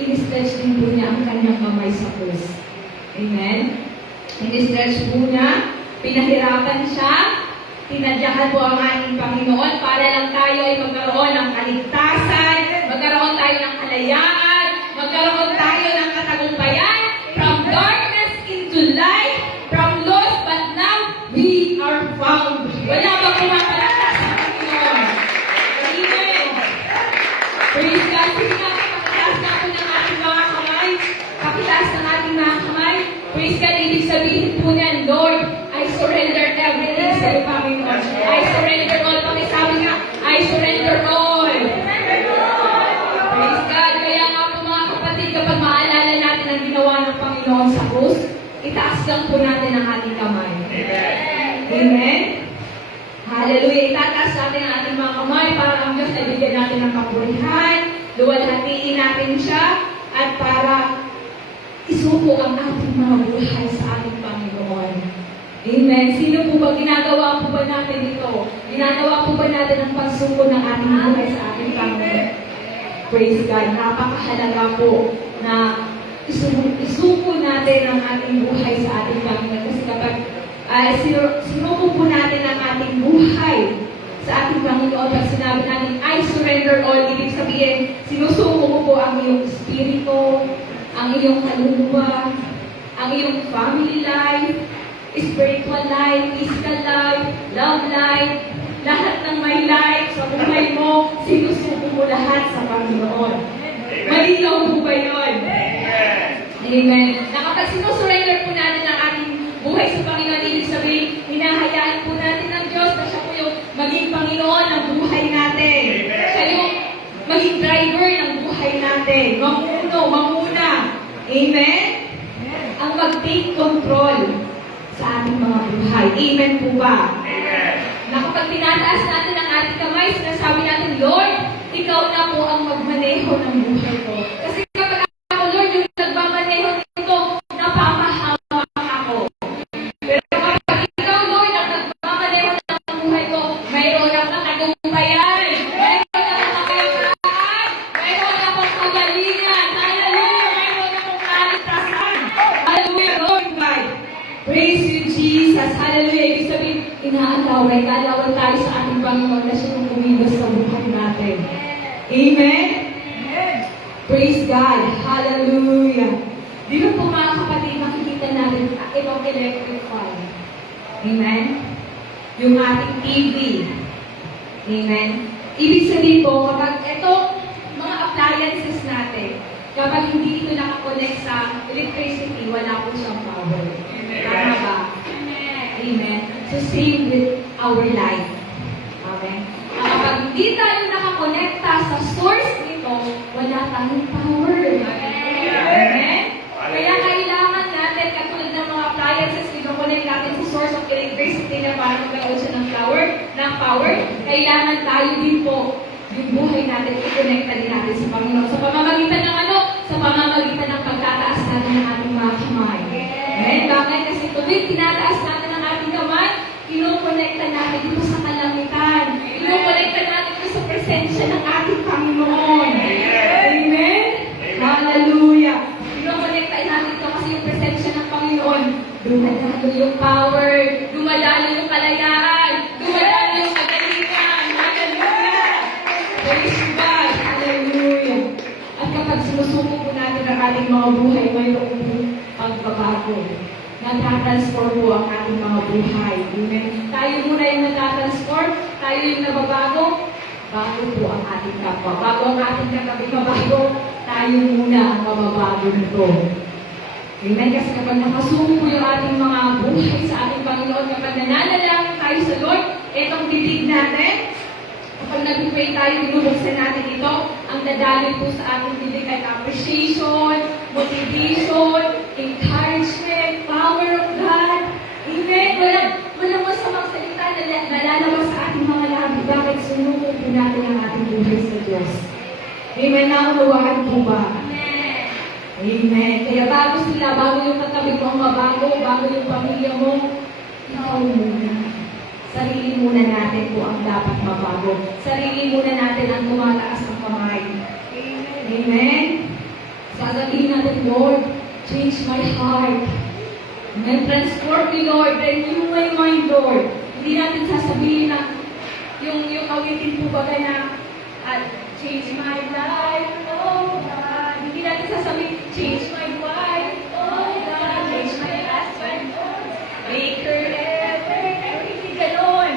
in-stretch din po niya ang kanyang kamay sa krus. Amen? In-stretch po niya, pinahirapan siya, tinadyakan po ang ating Panginoon para lang tayo ay magkaroon ng kaligtasan, magkaroon tayo ng kalayaan, magkaroon tayo ng katagumpayan, from darkness into light, from lost but now we are found. Wala ba pumapalakas sa Panginoon? Amen. Praise God. Sige nga, pakitaas na po ng ating mga kamay. Pakitaas ng ating mga kamay. Praise God. Ibig sabihin po niyan, Lord, I surrender everything sa iyo, Panginoon. I surrender all. Pakisabi nga, I surrender all. Praise God. Kaya nga po mga kapatid, kapag maalala natin ang ginawa ng Panginoon sa krus, itaas lang po natin ang ating kamay. Amen? Hallelujah. Itataas natin ang ating mga kamay para ang Diyos ay bigyan natin ng kapurihan, luwalhatiin natin siya, at para isuko ang ating mga buhay sa ating Panginoon. Amen. Sino po ba? Ginagawa po ba natin ito? Ginagawa po ba natin ang pagsuko ng ating buhay sa ating Panginoon? Praise God. Napakahalaga po na isuko natin ang ating buhay sa ating Panginoon. Kasi kapag sinuko po natin ang ating buhay sa ating Panginoon, pag sinabi natin, I surrender all, ibig sabihin, sinusuko mo po ang iyong espiritu, ang iyong kaluluwa, ang iyong family life, spiritual life, physical life, love life, lahat ng may life sa buhay mo, sinusuko mo lahat sa Panginoon. Malinaw po ba yun? Amen. Na kapag sinusurrender po natin ang ating buhay sa Panginoon, ibig sabihin, hinahayaan po natin ng Diyos na siya po yung maging Panginoon ng buhay natin. Siya yung maging driver ng buhay natin. Mamuna. Amen? Ang mag-take control sa ating mga buhay. Amen po ba? Amen. Na kapag tinataas natin ang ating kamay, sinasabi natin, Lord, ikaw na po ang magmaneho ng buhay ko. Kasi kapag ako, Lord, yung nagmamaneho nito, napapahawak ako. Pero kapag ikaw, Lord, ang nagmamaneho ng buhay ko, mayroon akong katagumpayan, mayroon akong kakayapaan, mayroon akong kagalingan, hallelujah, mayroon akong kaligtasan. Hallelujah, Lord God. Praise you, Jesus. Hallelujah. Ibig sabihin, inaalawan tayo sa ating Panginoon na siya yung kumilos sa buhay natin. Amen? Praise God. Hallelujah. Dito po mga kapatid, makikita natin itong electric fan. Amen? Yung ating TV. Amen? Ibig sabihin po, kapag ito, mga appliances natin, kapag hindi ito nakakonect sa electricity, wala po siyang power. Tama ba? Amen. So, same with our life. Amen. Kapag hindi tayo nakakonekta sa source nito, wala tayong power. Amen. Kaya kailangan natin, katulad ng mga appliances, i-connect natin sa source of electricity na para magkaroon siya ng power. Kailangan tayo din po, yung buhay natin, i-connecta din natin sa Panginoon. Sa pamamagitan ng ano? Sa pamamagitan ng pagtataas natin ng ating mga kamay. Amen? Bakit? Kasi tuwing tinataas natin ang ating kamay, kinukonekta natin dito sa kalamitan. Kinukonekta natin dito sa presensya ng ating Panginoon. ng ating mga buhay, mayroong pagbabago. Natatransform po ang ating mga buhay. Amen. Tayo muna yung natatransform, tayo yung nababago, bago po ang ating kapwa. Bago ang ating katabi mabago, tayo muna ang mababago nito. Amen. Kasi kapag nakasuko yung ating mga buhay sa ating Panginoon, kapag nananalangin tayo sa Lord, itong bibig natin, kapag nag-pray tayo, binubuksan natin ito, ang dadaloy po sa ating bibig ay appreciation, motivation, encouragement, power of God. Amen. Walang masamang salita na lalabas sa ating mga labi. Bakit sunuko po natin ang ating buhay sa Diyos? Amen. Naunawaan po ba? Amen. Kaya bago yung katabi mo ang mabago, bago yung pamilya mo, ikaw muna. Sarili muna natin po ang dapat mabago. Sarili muna natin ang tumataas ng kamay. Amen. Sasabihin natin, Lord, change my heart. Amen. Transform me, Lord. Renew my mind, Lord. Hindi natin sasabihin na yung awitin po ba na change my life, oh God. Hindi natin sasabihin, change my wife, oh God. Change my husband, oh God. Make her ever. Hindi ganon.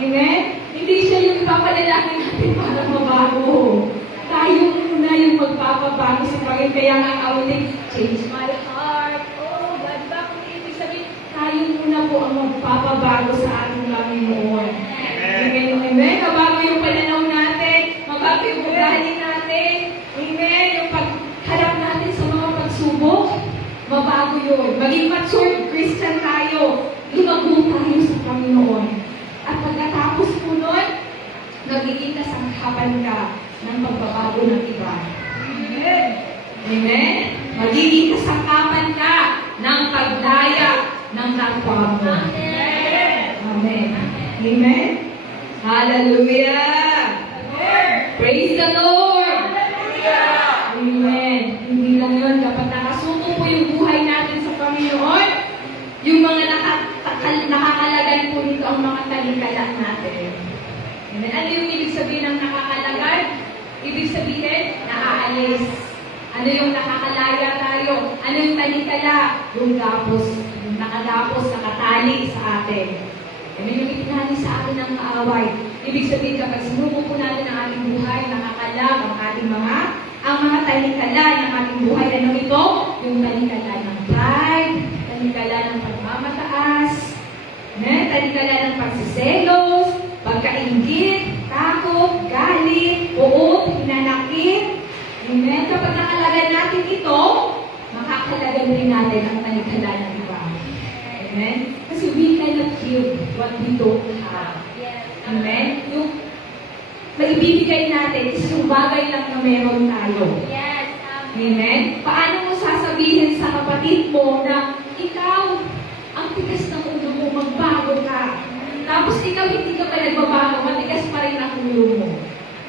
Amen? Hindi siya yung ipapadalangin natin para mabago. Tayo muna yung magpapabago sa Panginoon. Kaya nga awitin, change my heart, oh God. Bakit ibig sabihin, tayo muna po ang magpapabago sa ating Panginoon. Amen. Amen. Mabago yung pananaw natin. Mabago yung ugali natin. Amen. Yung pagharap natin sa mga pagsubok. Mabago yun. Maging mature Christian tayo. Lumago tayo sa Panginoon. At pagkatapos po nun, nagiging kasangkapan ka ng pagbabago ng iba. Amen. Amen. Magiging kasangkapan ka ng pagdaya ng kapwa mo. Amen. Amen. Hallelujah! Praise the Lord! Amen. Hindi lang yun, kapag nakasuko po yung buhay natin sa Panginoon, yung mga nakakalagan po nito ang mga talikala natin. Amen. Ano yung ibig sabihin ng nakakalagan? Ibig sabihin, naaalis. Ano yung nakakalaya tayo? Ano yung talikala? Yung gapos, yung nakagapos, nakatali sa atin. Amen. Yung itinali sa atin ng kaaway. Ibig sabihin, kapag sinuko po natin ang ating buhay, nakakalag ang ating mga talikala ng ating buhay. Ano ito? Yung talikala ng pride, talikala ng pagmamataas, talikala ng pagsiselos, pagkaingit, takot, galit, uot, hinanakit. Amen. Kapag nakalagan natin ito, makakalagan rin natin ang talikala ng iba. Amen. Kasi we cannot give what we don't have. Amen? Yung maibibigay natin is yung bagay lang na meron tayo. Amen? Paano mo sasabihin sa kapatid mo na ikaw, ang tigas ng ulo mo, magbago ka. Tapos ikaw hindi ka pa nagbabago, matigas pa rin ang ulo mo.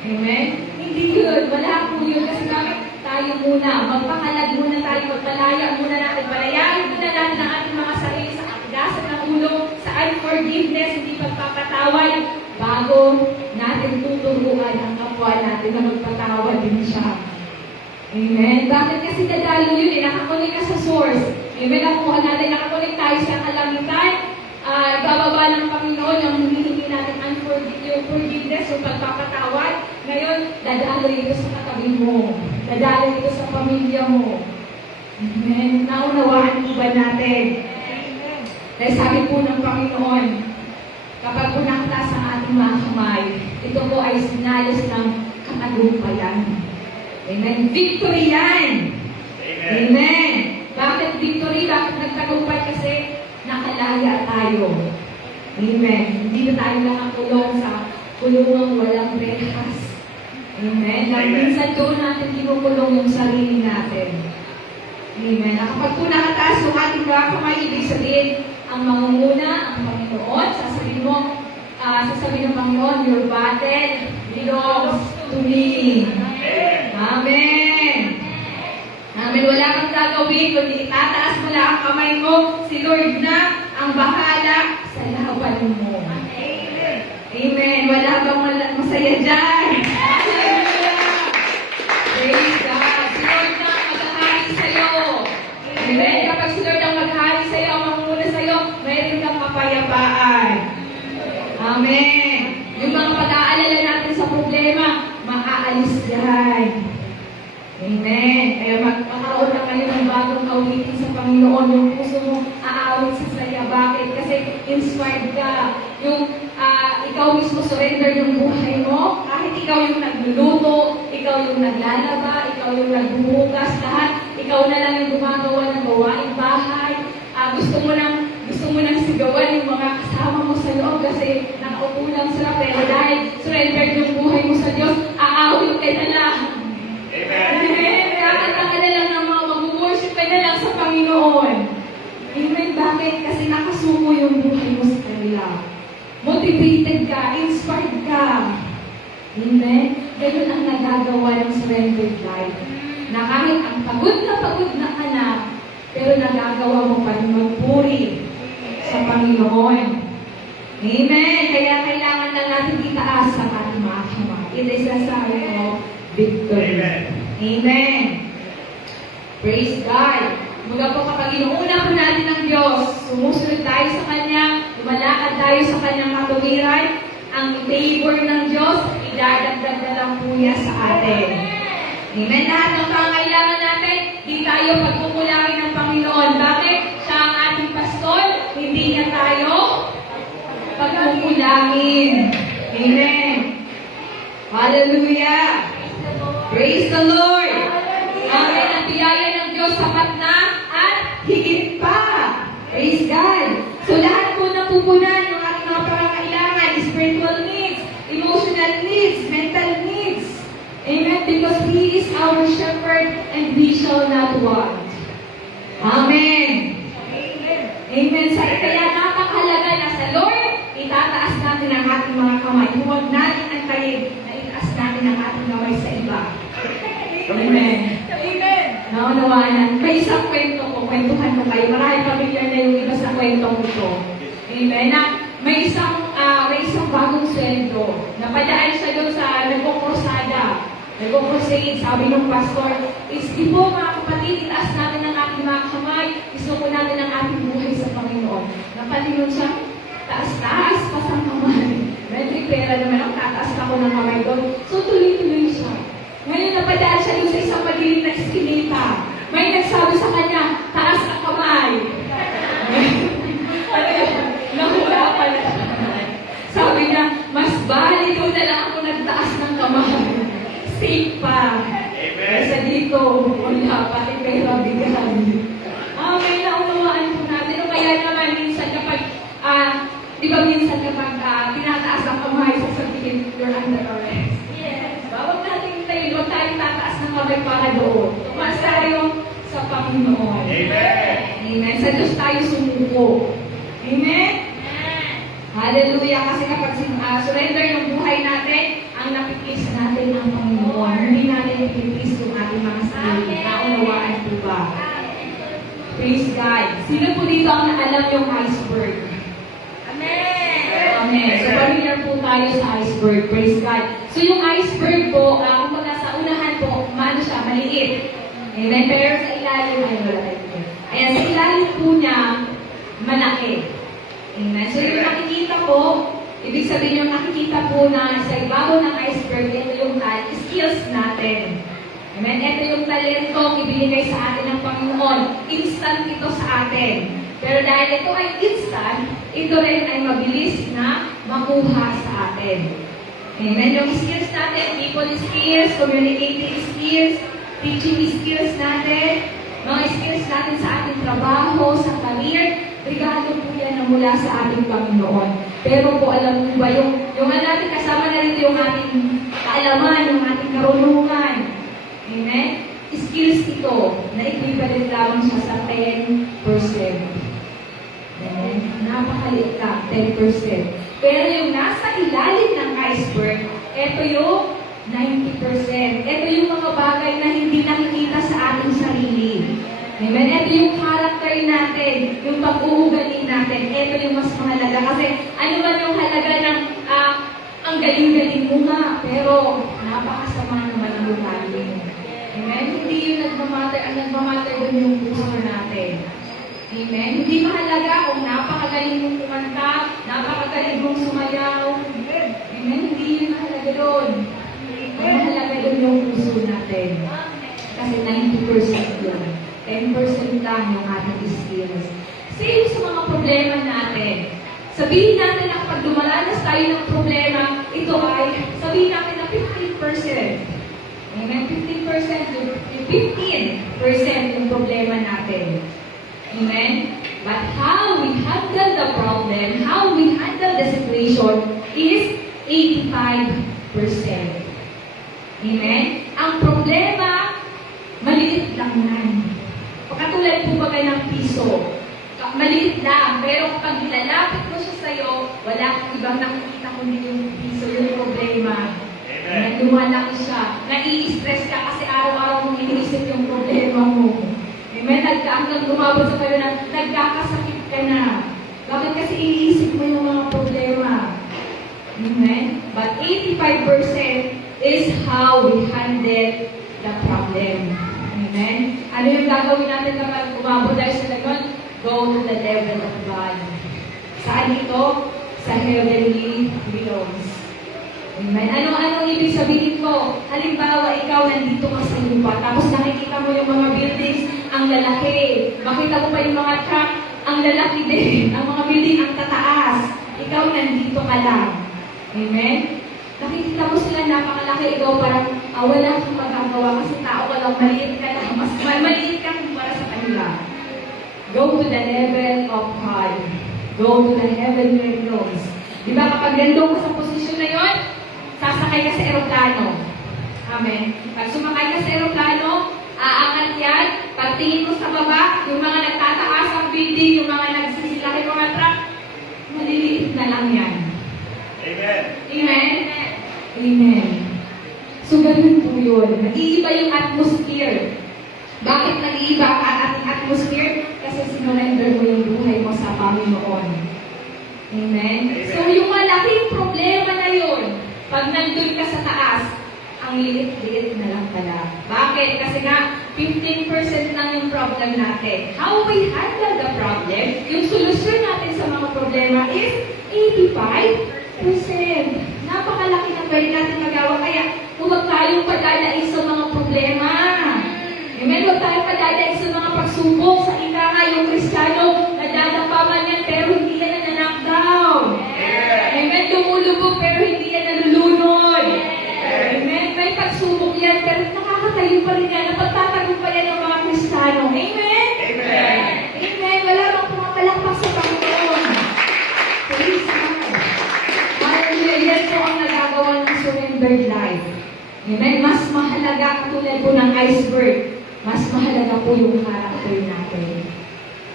Amen? Hindi yun. Wala po yun. Kasi bakit tayo muna, magpakalag muna tayo, magpalaya muna natin, palayain muna natin ang ating mga sarili sa atigasan ng ulo, sa unforgiveness, hindi pagpapatawad, bago natin tuturuan ang kapwa natin na magpatawad din siya. Amen? Bakit kasi dadalo yun eh? Nakakunik ka sa source. Amen? Nakuha natin, nakakunik tayo sa kalamitan. Bababa ng Panginoon yung hinihingi natin yung forgiveness, yung pagpapatawad. Ngayon, dadalo ito sa katabi mo. Dadalo ito sa pamilya mo. Amen? Naunawaan po ba natin? Amen. Dahil sabi po ng Panginoon, kapag po nakataas ang ating mga kamay, ito po ay sinalos ng katagumpayan. Amen. Victory yan! Amen. Amen. Bakit victory? Bakit nagtagumpay? Kasi nakalaya tayo. Amen. Hindi na tayo nakakulong sa kulungang walang rehas. Amen. Dahil minsan doon natin kinukulong yung sarili natin. Amen. Kapag po nakataas yung ating mga kamay, ibig sabihin, ang mangunguna, ang Panginoon, sasabihin ng Panginoon, your battle belongs to me. Amen. Amen. Wala kang gagawin, kundi itataas mo lang ang kamay mo, si Lord na ang bahala sa laban mo. Amen. Amen. Wala bang masaya dyan? Hallelujah. Praise God. Si Lord na ang maghahala Amen. Yung mga pag-aalala natin sa problema, maaalis yan. Amen. Kaya magkakaroon na kayo ng bagong kawitin sa Panginoon. Yung puso mo aawit sa saya. Bakit? Kasi inspired ka. Yung ikaw mismo surrender yung buhay mo. Kahit ikaw yung nagluluto, ikaw yung naglalaba, ikaw yung nagbubugas, lahat. Ikaw na lang yung gumagawa ng gawaing bahay. Gusto mo nang sigawan yung mga kasama mo sa loob kasi nakaupo lang sila. Pero dahil surrender yung buhay mo sa Diyos, aawit ka na lang. Amen. Kaya kanta ka na lang ng mga mag-worship ka na lang sa Panginoon. Amen. Bakit? Kasi nakasuko yung buhay mo sa kanila. Motivated ka, inspired ka. Amen. Ganun ang nagagawa ng surrendered life. Na kahit ang pagod na ka na, pero nagagawa mo pa rin magpuri sa Panginoon. Amen. Kaya kailangan lang natin itaas sa ating mga kamay. It is a sign of victory. Amen. Amen. Praise God. Mula po kapag inuuna po natin ang Diyos, sumusunod tayo sa Kanya, lumalakad tayo sa Kanyang katuwiran, ang favor ng Diyos, idadagdag na lang po niya sa atin. Amen. Lahat ng pangailangan natin, di tayo pagkukulangin ng Panginoon. Bakit? Siya ang ating pastor, hindi niya tayo pagkukulangin. Amen. Hallelujah. Praise the Lord. Amen. Ang biyaya ng Diyos sapat na at higit pa. Praise God. So lahat po napupunan yung ating mga pangangailangan, spiritual needs, emotional needs, mental needs. Amen. Because He is our shepherd and we shall not want. Amen. Amen. Sa kaya napakahalaga na sa Lord, itataas natin ang ating mga kamay. Huwag natin antayin na itaas natin ang ating kamay sa iba. Amen. Amen. Naunawaan. May isang kwento ko, kwentuhan ko kayo. Marahil pamilyar na yung iba sa kwentong ito. Amen. Na may isang bagong sweldo. Napadaan siya doon sa nagkukrusada. Nagkukrusade, sabi ng pastor, is di po mga kapatid, itaas natin ang ating mga kamay. Gusto ko natin ang ating buhay sa Panginoon. Napatingin siya, taas-taas pa sa kamay. May pera naman ang tataas ako ng kamay doon. So tuloy-tuloy siya. Ngayon napadaan siya doon sa isang madilim na iskinita. May nagsabi sa kanya, taas ang kamay. Nahula pala siya. Sabi niya, mas bali daw na lang ako nagtaas ng kamay. Safe pa. Kasi dito, wala pa rin pera bigay. May naunawaan po natin. O kaya naman, minsan kapag, di ba minsan kapag tinataas ang kamay, sasabihin, you're under arrest. Yes. Huwag natin tayo, huwag tayong tataas ng kamay para doon. Tumaas tayo sa Panginoon. Amen. Amen. Sa Diyos tayo sumuko. Amen? Hallelujah. Kasi kapag surrender yung buhay natin, ang napipis natin ang Panginoon. Hindi natin napipis yung ating mga sarili. Naunawaan po ba? Praise God. Sino po dito ang naalam yung iceberg? Amen. Amen. So, familiar po tayo sa iceberg. Praise God. So, yung iceberg po, kung sa unahan po, maano siya, maliit. Amen. Pero sa ilalim, ay wala tayo. Ayan, sa ilalim po niya, malaki. Amen. So, yung nakikita po, ibig sabihin yung nakikita po na sa ibabaw ng iceberg, ito yung skills natin. Amen. Ito yung talentong ibinigay sa atin ng Panginoon. Instant ito sa atin. Pero dahil ito ay instant, ito rin ay mabilis na makuha sa atin. Amen. Yung skills natin, people skills, communicating skills, teaching skills natin, mga skills natin sa ating trabaho, sa career, regalo po yan na mula sa ating Panginoon. Pero po, alam mo ba, yung natin kasama na rin yung ating kaalaman, yung ating karunungan. Amen? Skills ito, na equivalent lamang siya sa 10%. Amen? Napakaliit lang, 10%. Pero yung nasa ilalim ng iceberg, ito yung 90%. Ito yung mga bagay na hindi nakikita sa ating sarili. Amen? Ito yung character natin, yung pag-uugali natin. Ito yung mas mahalaga. Kasi ano man yung halaga ng ang galing-galing mo nga, pero napakasama naman ang ugali mo. Amen? Hindi yung nagmamatter. Ang nagmamatter doon yung puso natin. Amen? Hindi mahalaga kung napakagaling mong kumanta, napakagaling mong sumayaw, puso natin. Kasi 90% yun. 10% lang yung ating skills. Same sa mga problema natin. Sabihin natin na kapag dumaranas tayo ng problema, ito ay, sabihin natin na 15%. Amen? 15% yung 15% yung problema natin. Amen? But how we handle the problem, how we handle the situation is 85%. Amen? Ang problema, maliit lang yan. Katulad po ba kayo ng piso? Maliit lang, pero kapag nilalapit mo siya sa'yo, wala kang ibang nakikita kundi yung piso, yung problema. Amen. Lumalaki siya. Nai-stress ka kasi araw-araw mong iniisip yung problema mo. Amen? Hanggang lumabot sa kayo na nagkakasakit ka na. Bakit kasi iniisip mo yung mga problema? Amen? But 85% is how we handle the problem. Amen? Ano yung gagawin natin kapag umabot tayo sa ganun? Go to the level of God. Saan ito? Sa heavenly realms. Amen? Anong ibig sabihin ko? Halimbawa, ikaw nandito ka sa lupa, tapos nakikita mo yung mga buildings, ang lalaki. Makita mo pa yung mga truck, ang lalaki din. Ang mga building, ang tataas. Ikaw nandito ka lang. Amen? Nakikita mo sila napakalaki, ikaw parang wala kang magagawa kasi tao ka lang, maliit ka lang. Mas maliit ka kumpara sa kanila. Go to the level of God. Go to the heavenly realms. Di ba kapag nandun ka sa posisyon na yon, sasakay ka sa eroplano. Amen. Pag sumakay ka sa eroplano, aangat yan, pagtingin mo sa baba, yung mga nagtataas ang building, yung mga nagsisilaki mga truck, maliliit na lang yan. Amen. Amen? Amen. So, ganun po yun. Nag-iiba yung atmosphere. Bakit nag-iiba ang ating atmosphere? Kasi sinurrender mo yung buhay mo sa Panginoon. Amen? So, yung malaking problema na yun, pag nandun ka sa taas, ang liit-liit na lang pala. Bakit? Kasi nga, 15% lang yung problem natin. How we handle the problem, yung solusyon natin sa mga problema is 85%. Napakalaki na pwede natin magawa. Kaya, huwag tayong padalain sa mga problema. Amen? Huwag tayong padalain sa mga pagsubok. Sa ika nga, yung Kristiyano, nadadapa man yan, pero hindi yan na-knockdown. Amen? Lumulubog, pero hindi yan nalulunod. Amen? May pagsubok yan, pero nakakatayo pa rin yan. Napagtatagumpayan ng mga Kristiyano. Amen? Amen. Amen? Wala bang pumapalakpak sa Panginoon. Praise God. Hallelujah. Yan po ang nagagawa ng surrendered life. Amen? Mas mahalaga, katulad po ng iceberg, mas mahalaga po yung character natin.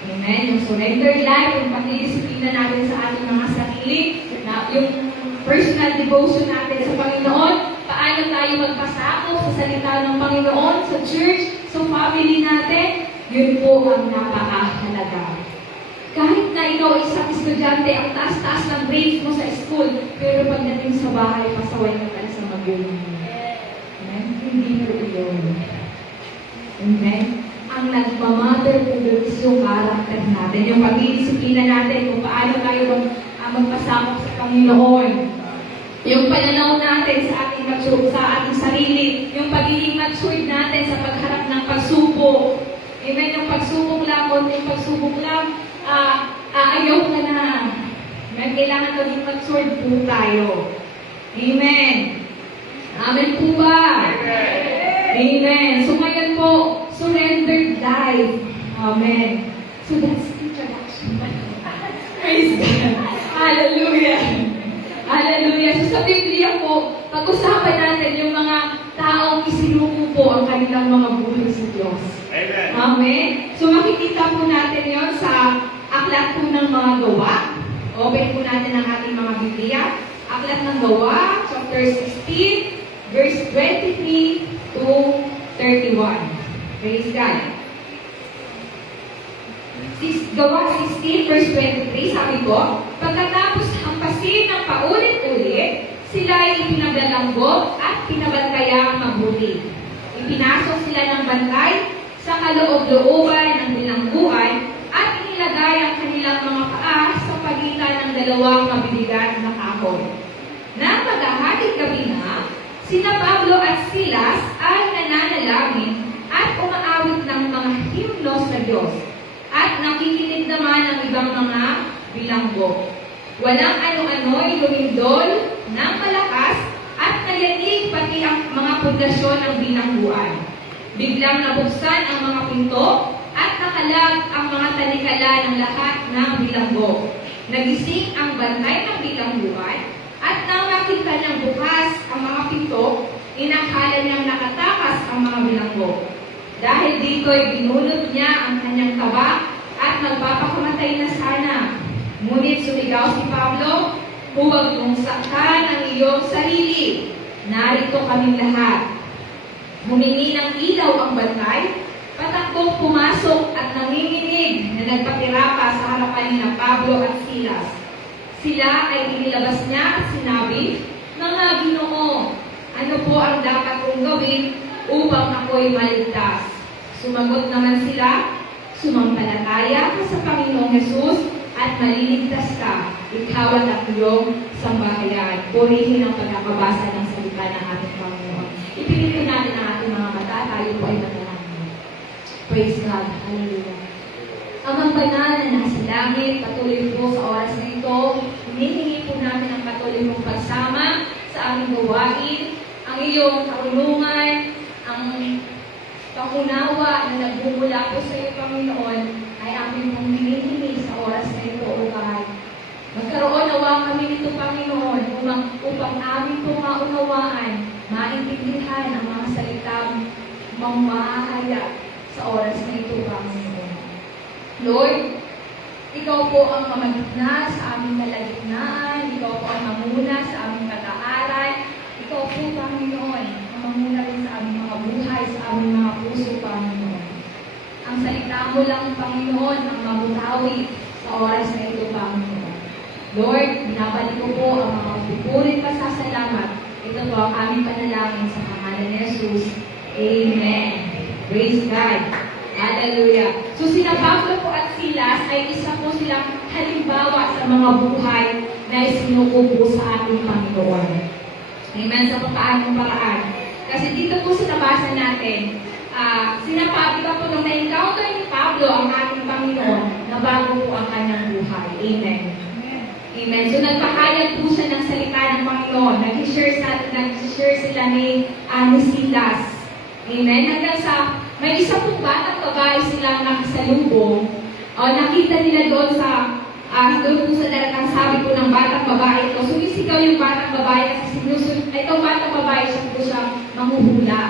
Amen? Yung surrendered life, yung pagdidisiplina natin sa ating mga sarili, na yung personal devotion natin sa Panginoon, paano tayo magpasakop sa salita ng Panginoon, sa church, sa family natin, yun po ang napakahalaga. Kahit na ikaw isang estudyante, ang taas-taas ng grades mo sa school, pero pagdating sa bahay, pasaway ka pala sa magulang mo. Amen? Hindi po yun. Amen? Ang nagmamatter po is yung character natin, yung pagdidisiplina natin, kung paano tayo magpasakop sa Panginoon. Yung pananaw natin sa ating sarili, yung pagiging matured natin sa pagharap ng pagsubok. Amen? Yung pagsubok lang, konting pagsubok lang, ayaw ka na. Amen? Kailangan maging matured po tayo. Amen? Amen po ba? Amen. So ngayon po, surrendered life. Amen. So that's introduction. Praise God. Hallelujah. Hallelujah. So sa Biblia po, pag-usapan natin yung mga taong isinuko po ang kanilang mga buhay sa Diyos. Amen. Amen. So makikita po natin yon sa aklat po ng mga gawa. Open po natin ang ating mga Biblia. Aklat ng gawa, chapter 16, verse 23 to 31. Praise God. Gawa 16, verse 23, sabi ko, pagkatapos hampasin ng paulit-ulit, sila ay ipinaglalanggok at pinabantayan mabuti. Ipinasok sila ng bantay sa kaloob-looban ng bilangguan at inilagay ang kanilang mga paa sa pagitan ng dalawang mabibigat na kahoy. Na maghahating gabi na, Sina Pablo at Silas ay nananalangin at umaawit ng mga himno sa Diyos at nakikinig naman ng ibang mga bilanggo. Walang ano-ano'y lumindol ng malakas at nayanig pati ang mga pundasyon ng bilangguan. Biglang nabuksan ang mga pinto at nakalag ang mga talikala ng lahat ng bilanggo. Nagising ang bantay ng bilangguan at nang makita niyang bukas ang mga pinto, inakala niyang nakatakas ang mga bilanggo. Dahil dito'y binulot niya ang kanyang taba at nagpapakamatay na sana. Ngunit sumigaw si Pablo, huwag mong saktan ang iyong sarili. Narito kaming lahat. Humingi ng ilaw ang bantay, patakbong pumasok at nanginginig na nagpapirapa sa harapan ni Pablo at Silas. Sila ay inilabas niya at sinabi, mga Ginoo, ano po ang dapat kong gawin upang ako'y maligtas? Sumagot naman sila, sumampalataya ka sa Panginoong Hesus at maliligtas ka, ikaw at ang iyong sambahayan. Purihin ang pagkakabasa ng salita ng ating Panginoon. Ipilipin natin ang ating mga mata, tayo po ay manalangin. Praise God. Hallelujah. Amang banal na nasa langit, patuloy po sa oras na ito, hinihingi po namin ang patuloy mong pagsama sa aming gawain, ang iyong karunungan, ang pangunawa na nagbumula po sa iyo, Panginoon, ay aming pong hinihingi sa oras na ito, O God. Magkaroon nawa kami nito, Panginoon, upang aming pong maunawaan, maintindihan ang mga salitang mamahayag sa oras na ito, Panginoon. Lord, ikaw po ang mamagitna sa aming kalagitnaan, ikaw po ang mamuna sa aming pag-aaral, ikaw po, Panginoon, ang mamuna rin sa aming mga buhay, sa aming mga puso, Panginoon. Ang salita mo lang, Panginoon, ang mabutawi sa oras na ito, Panginoon. Lord, binabalik ko po ang mga pupurit pasasalamat. Ito po ang aming panalangin sa pangalan ni Jesus. Amen. Praise God. Hallelujah. So sina Pablo po at Silas ay isa po silang halimbawa sa mga buhay na isinuko po sa ating Panginoon. Amen. Sa papaanong paraan. Kasi dito po sa nabasa natin, sina Pablo po nung na-encounter ni Pablo ang ating Panginoon, nabago po ang kanyang buhay. Amen. Amen. So nagpahayag po siya ng salita ng Panginoon. Nag-share sila ni Silas. Amen. Hanggang sa may isa pong batang babae silang nakasalubong. Nakita nila doon doon po sa daratang sabi po ng batang babae ito. Sumisigaw yung batang babae kasi itong batang babae siya po siyang manghuhula.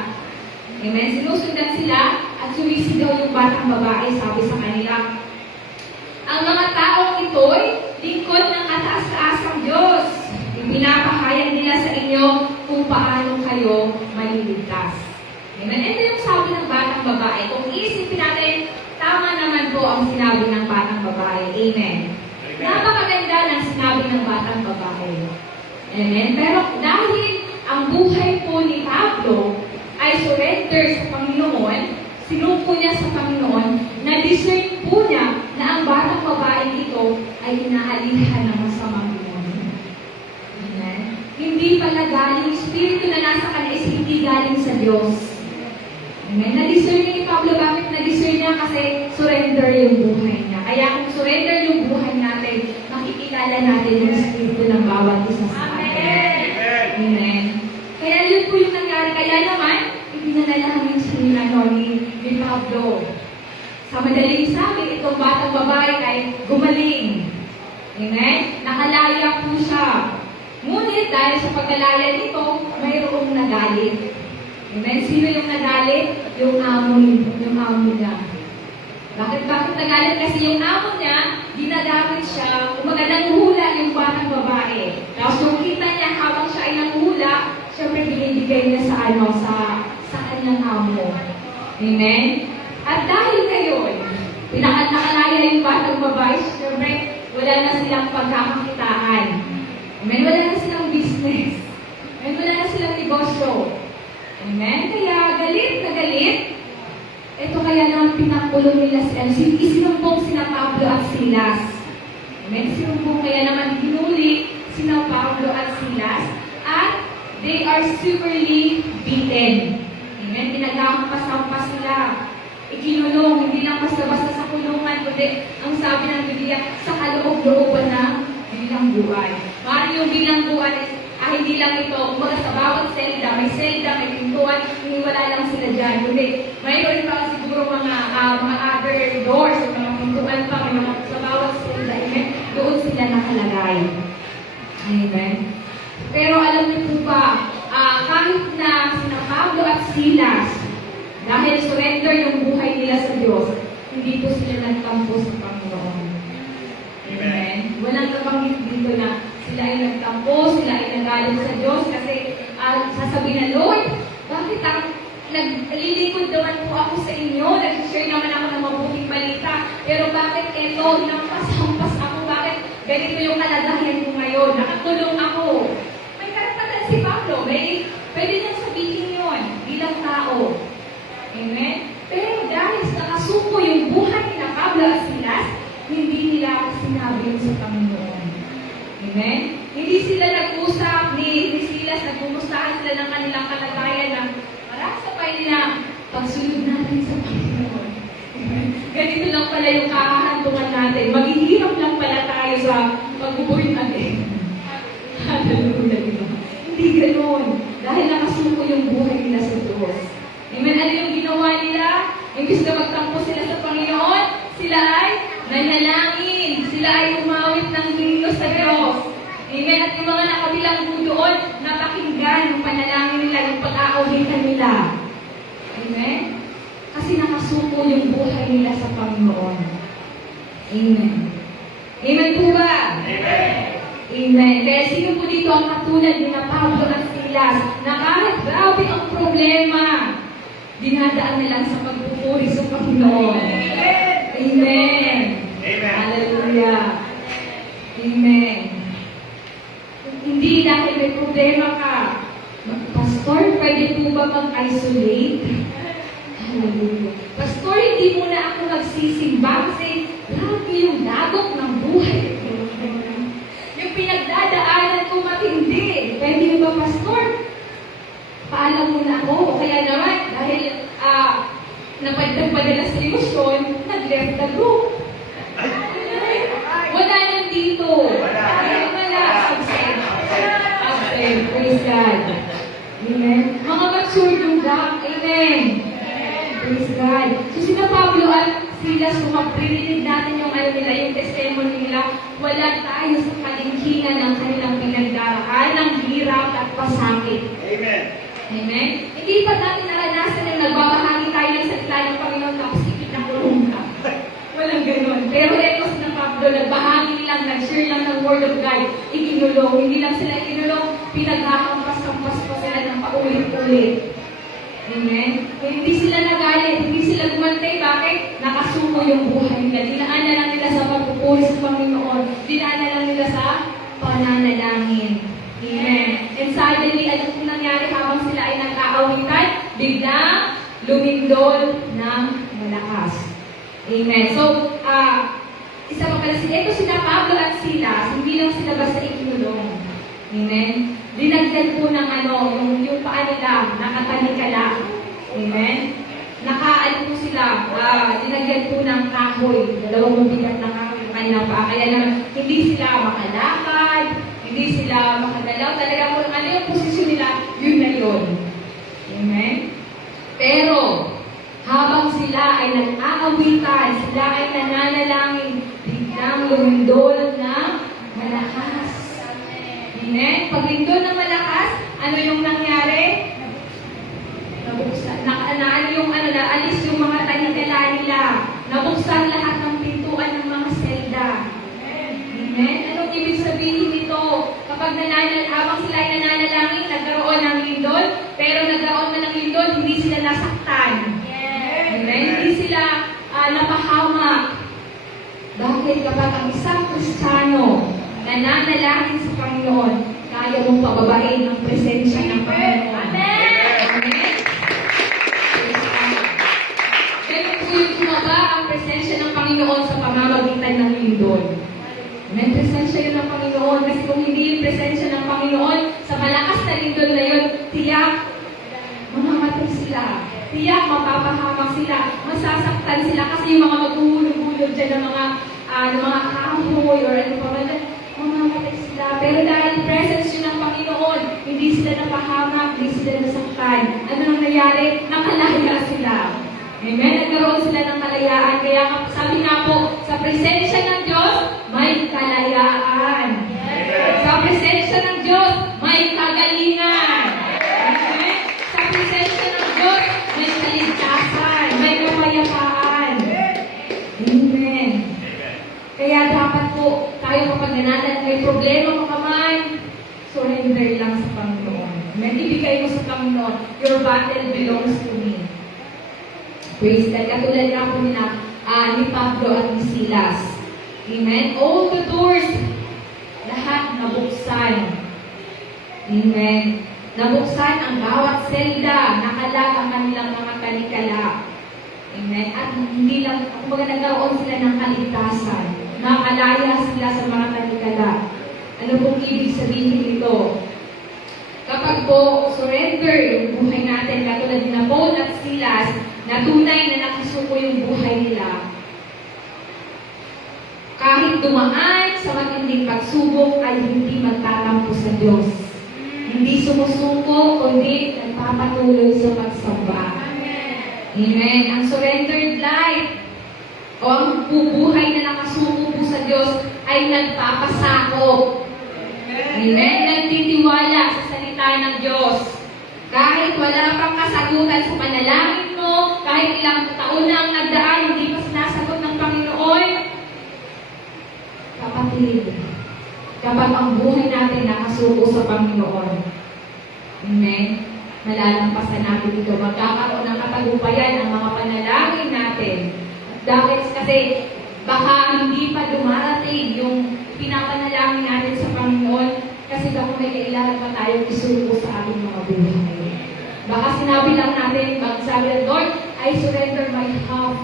Amen. Sinusundan sila at sumisigaw yung batang babae, sabi sa kanila, ang mga taong ito'y lingkod ng kataas-taasang Diyos. Ipinapahayag nila sa inyo kung paano kayo maliligtas. Amen. Ito yung sabi ng batang babae. Kung iisipin natin, tama naman po ang sinabi ng batang babae. Amen. Napakaganda ng sinabi ng batang babae. Amen. Pero dahil ang buhay po ni Pablo ay surrender sa Panginoon, sinuko niya sa Panginoon, na-discern po niya na ang batang babae ito ay inaalihan ng masamang demonyo. Amen. Hindi pala galing, spirito na nasa kanya is hindi galing sa Diyos. Amen. Na-discern niya ni Pablo, bakit na-discern niya? Kasi surrender yung buhay niya. Kaya kung surrender yung buhay natin, makikilala natin yung espiritu ng bawat isa sa atin. Amen. Amen. Kaya yun po yung nangyari. Kaya naman, ipinanalahan yung sinila ni Pablo. Sa madaling sabi, itong batang babae ay gumaling. Amen. Nakalaya po siya. Ngunit dahil sa pagkalaya nito, mayroong nagalit. Amen. Sino yung nagalit? Yung amo niya. Bakit nagalit? Kasi yung amo niya, ginagamit siya, umaga nanguhula yung batang babae. Tapos yung kita niya, habang siya ay nanguhula, syempre binibigay niya sa kanyang amo. Amen. At dahil ngayon, nakalaya yung batang babae, syempre wala na silang pagkakakitaan. Amen. Wala na silang business. Amen. Wala na silang negosyo. Amen? Kaya galit na galit. Ito kaya naman pinakulong nila isinumbong sina Pablo at Silas. Amen? Sinumbong kaya naman hinuli sina Pablo at Silas at they are severely beaten. Amen? Pinagkakampas-kampas sila. Ikinulong, hindi lang basta-basta sa kulungan, kundi ang sabi ng Biblia, sa kaloob-looban ng bilang buhay. Maaaring yung bilang buhay is, hindi lang ito, kumbaga sa bawat selda, may pintuan, hindi wala lang sila dyan. Kundi, mayroon pa siguro mga other doors, mga pintuan pa, may mga sa bawat selda, amen? Doon sila nakalagay. Amen? Pero alam niyo po ba, kahit na sina Pablo at Silas, dahil surrender yung buhay nila sa Diyos, hindi po sila nagtampo sa Panginoon. Amen? Walang nabanggit dito na sila ay nagtampo, sila ay nagalit sa Diyos kasi sasabihin na, Lord, bakit naglilingkod naman po ako sa inyo, nag-share naman ako ng mabuting balita, pero bakit ito, hinampas-hampas ako, bakit ganito yung kalagayan ko ngayon, nakatulong ako. May karapatan si Pablo, pwede niyang sabihin yun bilang tao. Amen? Pero dahil sa nakasuko yung buhay ni Pablo at Silas, hindi nila sinabi yun sa Panginoon. Amen? Hindi sila nag-usap ni Silas, nagkumustahan sila ng kanilang kalagayan na marasapay nila pagsunod natin sa Panginoon. Amen? Ganito lang pala yung kahahantungan natin. Maghihirap lang pala tayo sa pag-born again. Hallelujah, diba? Hindi ganoon. Dahil nakasuko yung buhay nila sa Diyos. Amen? Ano yung ginawa nila? Imbis na magtampo sila sa Panginoon, sila ay nanalangin. Sila ay umawit ng himno sa Diyos. Amen? At yung mga nakabilang po doon, napakinggan yung panalangin nila, yung pag-aawitan nila. Amen? Kasi nakasuko yung buhay nila sa Panginoon. Amen. Amen po ba? Amen. Amen. Kaya sino po dito ang katulad ni Pablo at Silas na kahit grabe ang problema, dinadaan na lang sa pagpupuri sa Panginoon. Amen. Amen. Hallelujah. Amen. Hindi dahil may problema ka, Pastor, pwede po ba mag-isolate? Hallelujah. Pastor, hindi muna ako magsisimba kasi grabe yung dagok ng buhay. Yung pinagdadaanan ko matindi. Pwede mo ba, Pastor? Paalam mo na ako. Kaya naman, dahil napadala sa emosyon, nag-left the group. Wala nang dito. Wala. Absent. Praise God. Amen. Mga mature yung gap. Amen. Praise God. So sina Pablo at Silas, kung mapririnig natin yung nila, yung testimony nila, wala tayo sa kalingkingan ng kanilang pinagdaraan, ng hirap at pasakit. Amen. Amen? Hindi pa natin naranasan na nagbabahagi tayo ng salita ng Panginoon tapos ikit na kulong ka. Walang ganun. Pero ito sina Pablo, nagbahagi lang, nag-share lang ng Word of God, ikinulong. Hindi lang sila ikinulong, pinaghahampas-hampas pa sila ng paulit-ulit. Amen? Kaya hindi sila nagalit, hindi sila gumantay. Bakit? Nakasuko yung buhay nila. Dinaan na lang nila sa pagpupuri sa Panginoon. Dinaan na lang nila sa pananalangin. Amen. And suddenly, ano kung nangyari habang sila ay nag-aawitan? Biglang lumindol ng malakas. Amen. So, isa pa pala ito sila Pablo at Silas, hindi lang sila basta ikinulong. Amen. Dinagdag po ng yung paa nila, nakatalikala. Amen. Nakaano po sila, dinagdag po ng kahoy, dalawang mabigat na kahoy yung kanilang paa. Kaya naman, hindi sila makalakad, hindi sila makagalaw. Talaga po, ano yung posisyon nila, yun na yun. Amen. Pero, habang sila ay nag-aawitan, sila ay nananalangin, biglang lumindol ng malakas. Amen? Pag lindol ng malakas, ano yung nangyari? Nabuksan. Naalis yung mga tanikala nila. Nabuksan lahat ng pintuan ng mga selda. Amen? Anong ibig sabihin nito? Kapag habang sila ay nananalangin, nagkaroon ng lindol, pero nagkaroon na ng lindol, hindi sila nasaktan. Amen? Hindi sila napahamak. Bakit kapag ang isang Kristiyano nananalangin sa Panginoon, kaya mong pababain ang presensya ng Panginoon. Amen? Ganun po yung kumaba ang presensya ng Panginoon sa pamamagitan ng lindol. Amen? Presensya yun ng Panginoon. Kasi kung hindi yung presensya ng Panginoon, sa malakas na sa lindol na yun, tiyak, mamamatay sila. Tiyak, mapapahamak sila. Masasaktan sila kasi yung mga maghuhulog-hulog dyan ng mga kahoy or ano pa man, mamamatay sila. Pero dahil presence yun ng Panginoon, hindi sila napahamak, hindi sila nasaktan. Ano nang nangyari? Nakalaya sila. Amen? Nagkaroon sila ng kalayaan. Kaya sabi nga po, sa presensya ng Diyos, may kalayaan. Sa presensya ng Diyos, may kagalingan. Amen? Sa presensya ng Diyos, may kaligtasan, may kapayapaan. Amen. Kaya dapat po, tayo kapag may problema ka man, surrender lang sa Panginoon. Amen? Ibigay mo sa Panginoon, your battle belongs to me. Praise God. Katulad nga po ni Pablo at ni Silas. Amen? All the doors, lahat nabuksan. Amen. Nabuksan ang bawat selda, nakalag ang kanilang mga kalikala. Amen. At hindi lang, kumbaga nagkaroon sila ng kaligtasan. Nakalaya sila sa mga kalikala. Ano pong ibig sabihin nito? Kapag po surrender yung buhay natin, katulad na Paul at Silas, na tunay na nakasuko yung buhay nila. Kahit dumaan sa matinding pagsubok ay hindi magtatampo sa Diyos. Hindi sumusuko, kundi nagpapatuloy sa pagsamba. Amen. Ang surrendered life o ang bubuhay na nakasuko po sa Diyos ay nagpapasakop. Amen. Nagtitiwala sa salita ng Diyos. Kahit wala pang kasagutan sa panalangin mo, kahit ilang taon na ang nagdaan, hindi pa sinasagot ng Panginoon, kapatid, kapag ang buhay natin nakasuko sa Panginoon, amen, malalampasan natin ito. Magkakaroon ng katagumpayan ang mga panalangin natin. Dahil kasi baka hindi pa dumarating yung pinapanalangin natin sa Panginoon kasi baka may kailangan pa tayong isuko sa ating mga buhay. Baka sinabi lang natin, sabi ng Lord, I surrender my half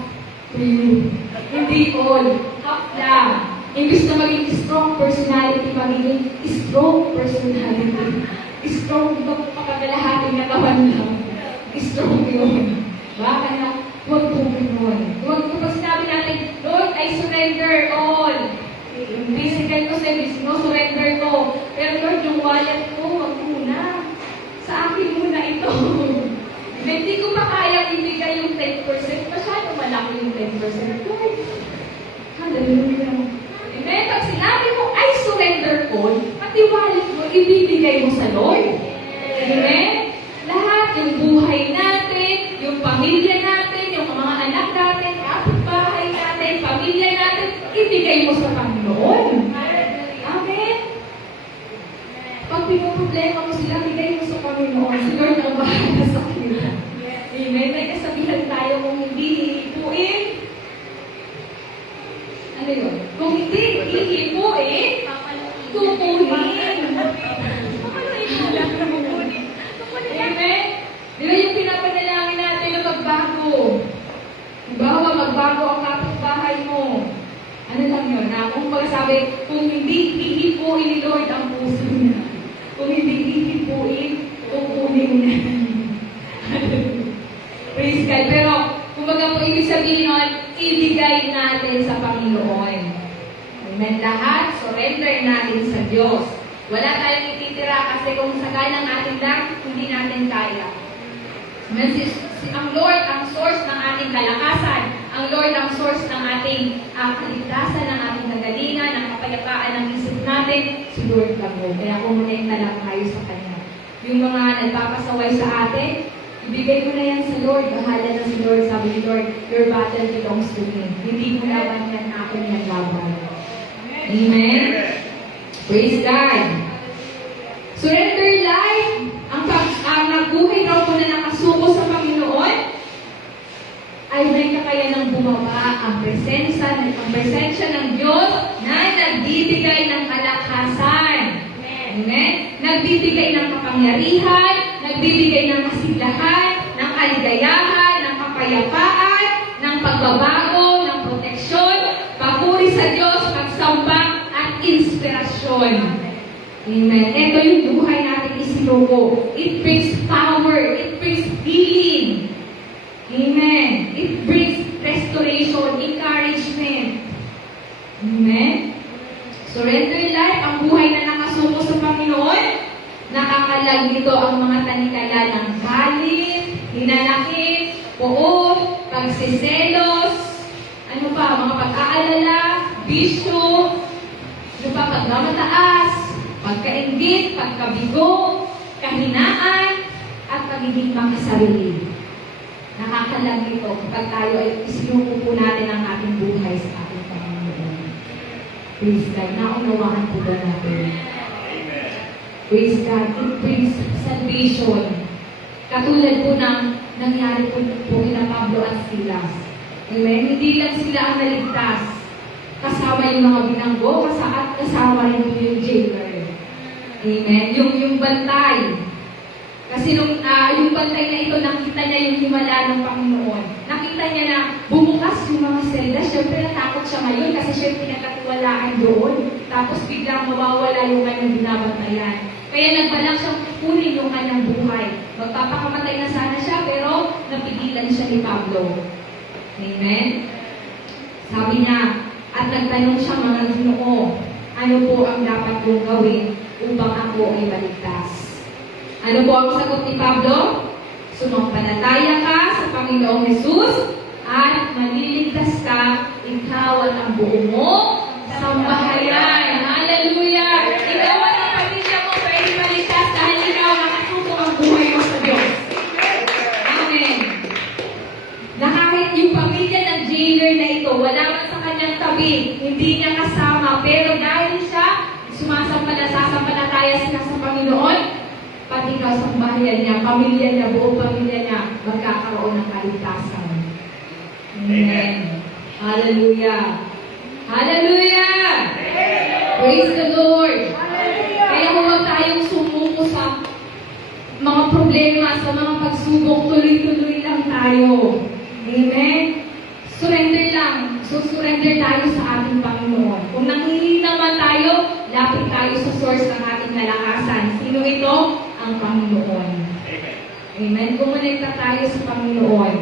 to you. Hindi all, half lang. Imbis na maging strong personality, magiging strong personality. Strong ito pagkakalahating katawan lang. Strong yun. Baka na, huwag po yun. Huwag kapag sinabi natin, Lord, I surrender all. Yung physical ko no surrender ko. Pero Lord, yung wallet ko, huwag muna. Sa akin muna ito. Hindi ko pa kaya ibigay yung 10%. Masyado malaki yung 10%. Lord, hallelujah. Amen. Pag sinabi mo, I surrender ko, pati wallet mo, ibibigay mo sa Lord. Amen. Lahat, yung buhay natin, yung pamilya natin, yung mga anak natin, kapitbahay natin, pamilya natin, ibigay mo sa Panginoon. Amen. Pag pinoproblema mo sila, ibigay mo sa Panginoon. Si Lord ang bahala sa kanila. Amen. May kasabihan tayo kung hindi hihipuin. Ano yun? Kung hindi hihipuin, tupunin. Amen. Di ba yung pinapanalangin natin na magbago? Bawa magbago ang kapitbahay mo. Ano lang yun? Kung pagsasabi, kung hindi hihipuin ni Lord ang puso niya. Kung hindi hihipuin, tupunin niya. Praise God. Pero, kumbaga po ibig sabihin nun, ibigay natin sa Panginoon. Amen. Lahat, surrender natin sa Diyos. Wala tayong ititira kasi kung sagalang natin lang, hindi natin kaya. Amen. Ang Lord ang source ng ating kalakasan. Ang Lord ang source ng ating kaligtasan, ng ating kagalingan, ng kapayapaan ng isip natin. Si Lord lang po. Kaya kumonekta lang tayo sa Kanya. Yung mga nagpapasaway sa atin, ibigay mo na yan sa Lord. Bahala na si Lord. Sabi ni Lord, your battle belongs to me. Hindi mo laban yan, akin yan laban. Amen? Praise God. Surrender life. Ang nagbuhay daw po na nakasuko sa Panginoon ay may kakayanang bumaba ang presensya ng Diyos na nagbibigay ng kalakasan. Amen? Nagbibigay ng kapangyarihan, nagbibigay ng kasiglahan, ng kaligayahan, ng kapayapaan, ng pagbabago, ng proteksyon, papuri sa Diyos, pagsamba, at inspirasyon. Amen. Ito yung buhay natin isinuko. It brings power. It brings healing. Amen. It brings restoration, encouragement. Amen. Surrender life, ang buhay na nakasuko sa Panginoon, nakakalag nito ang mga tanikala ng galit, hinanakit, poot, pagsiselos, ano pa, mga pag-aalala, bisyo, ano pa, pagmamataas, pagkainggit, pagkabigo, kahinaan, at pagiging makasarili. Nakakalag nito kapag tayo ay isinuko po natin ang ating buhay sa ating Panginoon. Praise God. Naunawaan po ba natin? Praise God. It brings salvation. Katulad po ng nangyari po kina Pablo at Silas. Amen? Hindi lang sila ang naligtas. Kasama yung mga binanggo, kasama rin po yung jailer. Amen? Yung bantay. Kasi yung bantay na ito, nakita niya yung himala ng Panginoon. Nakita niya na bumukas yung mga selda. Siyempre, natakot siya ngayon kasi siya pinagkatiwalaan doon. Tapos biglang mawawala yung kanyang binabantayan. Kaya nagbalak siyang kunin yung kanyang buhay. Magpapakamatay na sana siya, pero napigilan siya ni Pablo. Amen? Sabi niya, at nagtanong siya, mga Ginoo, ano po ang dapat kong gawin upang ako ay maligtas? Ano po ang sagot ni Pablo? Sumampalataya ka sa Panginoong Jesus at maliligtas ka, ikaw at ang buo mo sambahayan. Hallelujah! Ikaw at ang pamilya mo pwede maligtas dahil ikaw nakasuko ang buhay mo sa Diyos. Amen. Na kahit yung pamilya ng jailer na ito, wala man sa kanyang tabi, hindi niya kasama, pero dahil siya sasampalataya sila sa Panginoon, pati kasambahayan niya, pamilya niya, buong pamilya niya, magkakaroon ng kaligtasan. Amen. Hallelujah. Hallelujah! Praise the Lord! Kaya huwag tayong sumuko sa mga problema, sa mga pagsubok, tuloy-tuloy lang tayo. Amen? Surrender lang. Surrender tayo sa ating Panginoon. Kung nanghihina man tayo, lapit tayo sa source ng ating malakasan. Sino ito? Ang Panginoon. Amen. Amen. Kumonekta tayo sa Panginoon.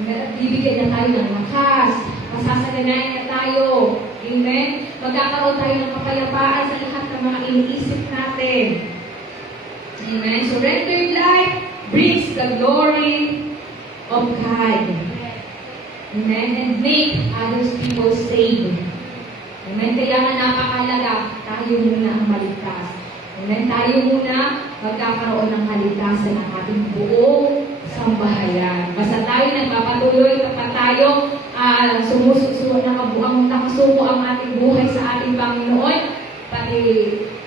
Amen. At bibigyan niya tayo ng lakas. Masasaganayan niya tayo. Amen. Magkakaroon tayo ng kapayapaan sa lahat ng mga iniisip natin. Amen. Surrendered life brings the glory of God. Amen. And make others people saved. Amen. Kaya nga napakalaga, tayo muna ang maligtas. Amen. Tayo muna magkakaroon ng kaligtasan ng ating buong sambahayan. Basta tayo nagpapatuloy kapag tayo nakasuko ang ating buhay sa ating Panginoon, pati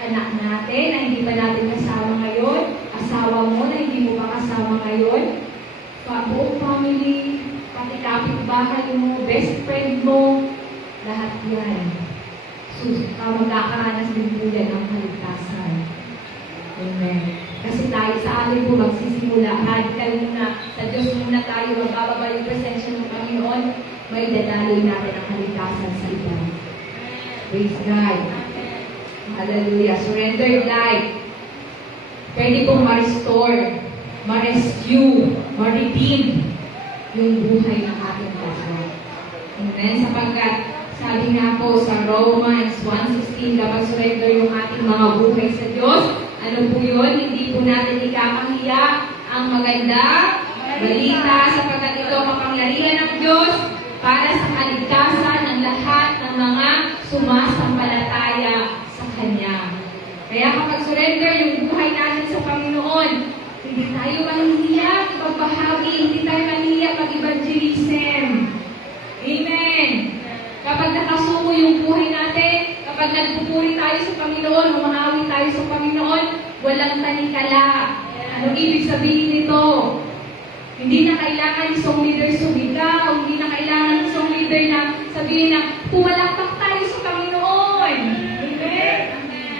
anak natin na hindi pa natin kasama ngayon, asawa mo na hindi mo pa kasama ngayon, buong family, pati kapitbahay mo, best friend mo, lahat yan. Magkakaranas din po yan ng kaligtasan. Amen. Kasi tayo sa atin po magsisimula, radical muna, sa Diyos muna tayo, magbababa yung presensya ng Panginoon, may dadaloy natin ang kaligtasan sa iba. Praise God. Hallelujah. Surrendered life. Pwede pong ma-restore, ma-rescue, ma-redeem yung buhay ng ating kapwa. Amen. Sapagkat sabi nga po sa Romans 1:16, kapag surrender yung ating mga buhay sa Diyos, ano po yun? Hindi po natin ikakahiya ang maganda balita sapagkat ito makapangyarihan ng Diyos para sa kaligtasan ng lahat ng mga sumasampalataya sa Kanya. Kaya kapag surrender yung buhay natin sa Panginoon, hindi tayo mahihiya pagbahagi, hindi tayo mahihiya pag-evangelism. Amen. Kapag nakasuko yung buhay natin, kapag nagpupuri tayo sa Panginoon, humahawi tayo sa Panginoon, walang tanikala. Anong ibig sabihin nito? Hindi na kailangan yung song leader sumigaw, hindi na kailangan yung song leader na sabihin na pumalakpak tayo sa Panginoon. Amen?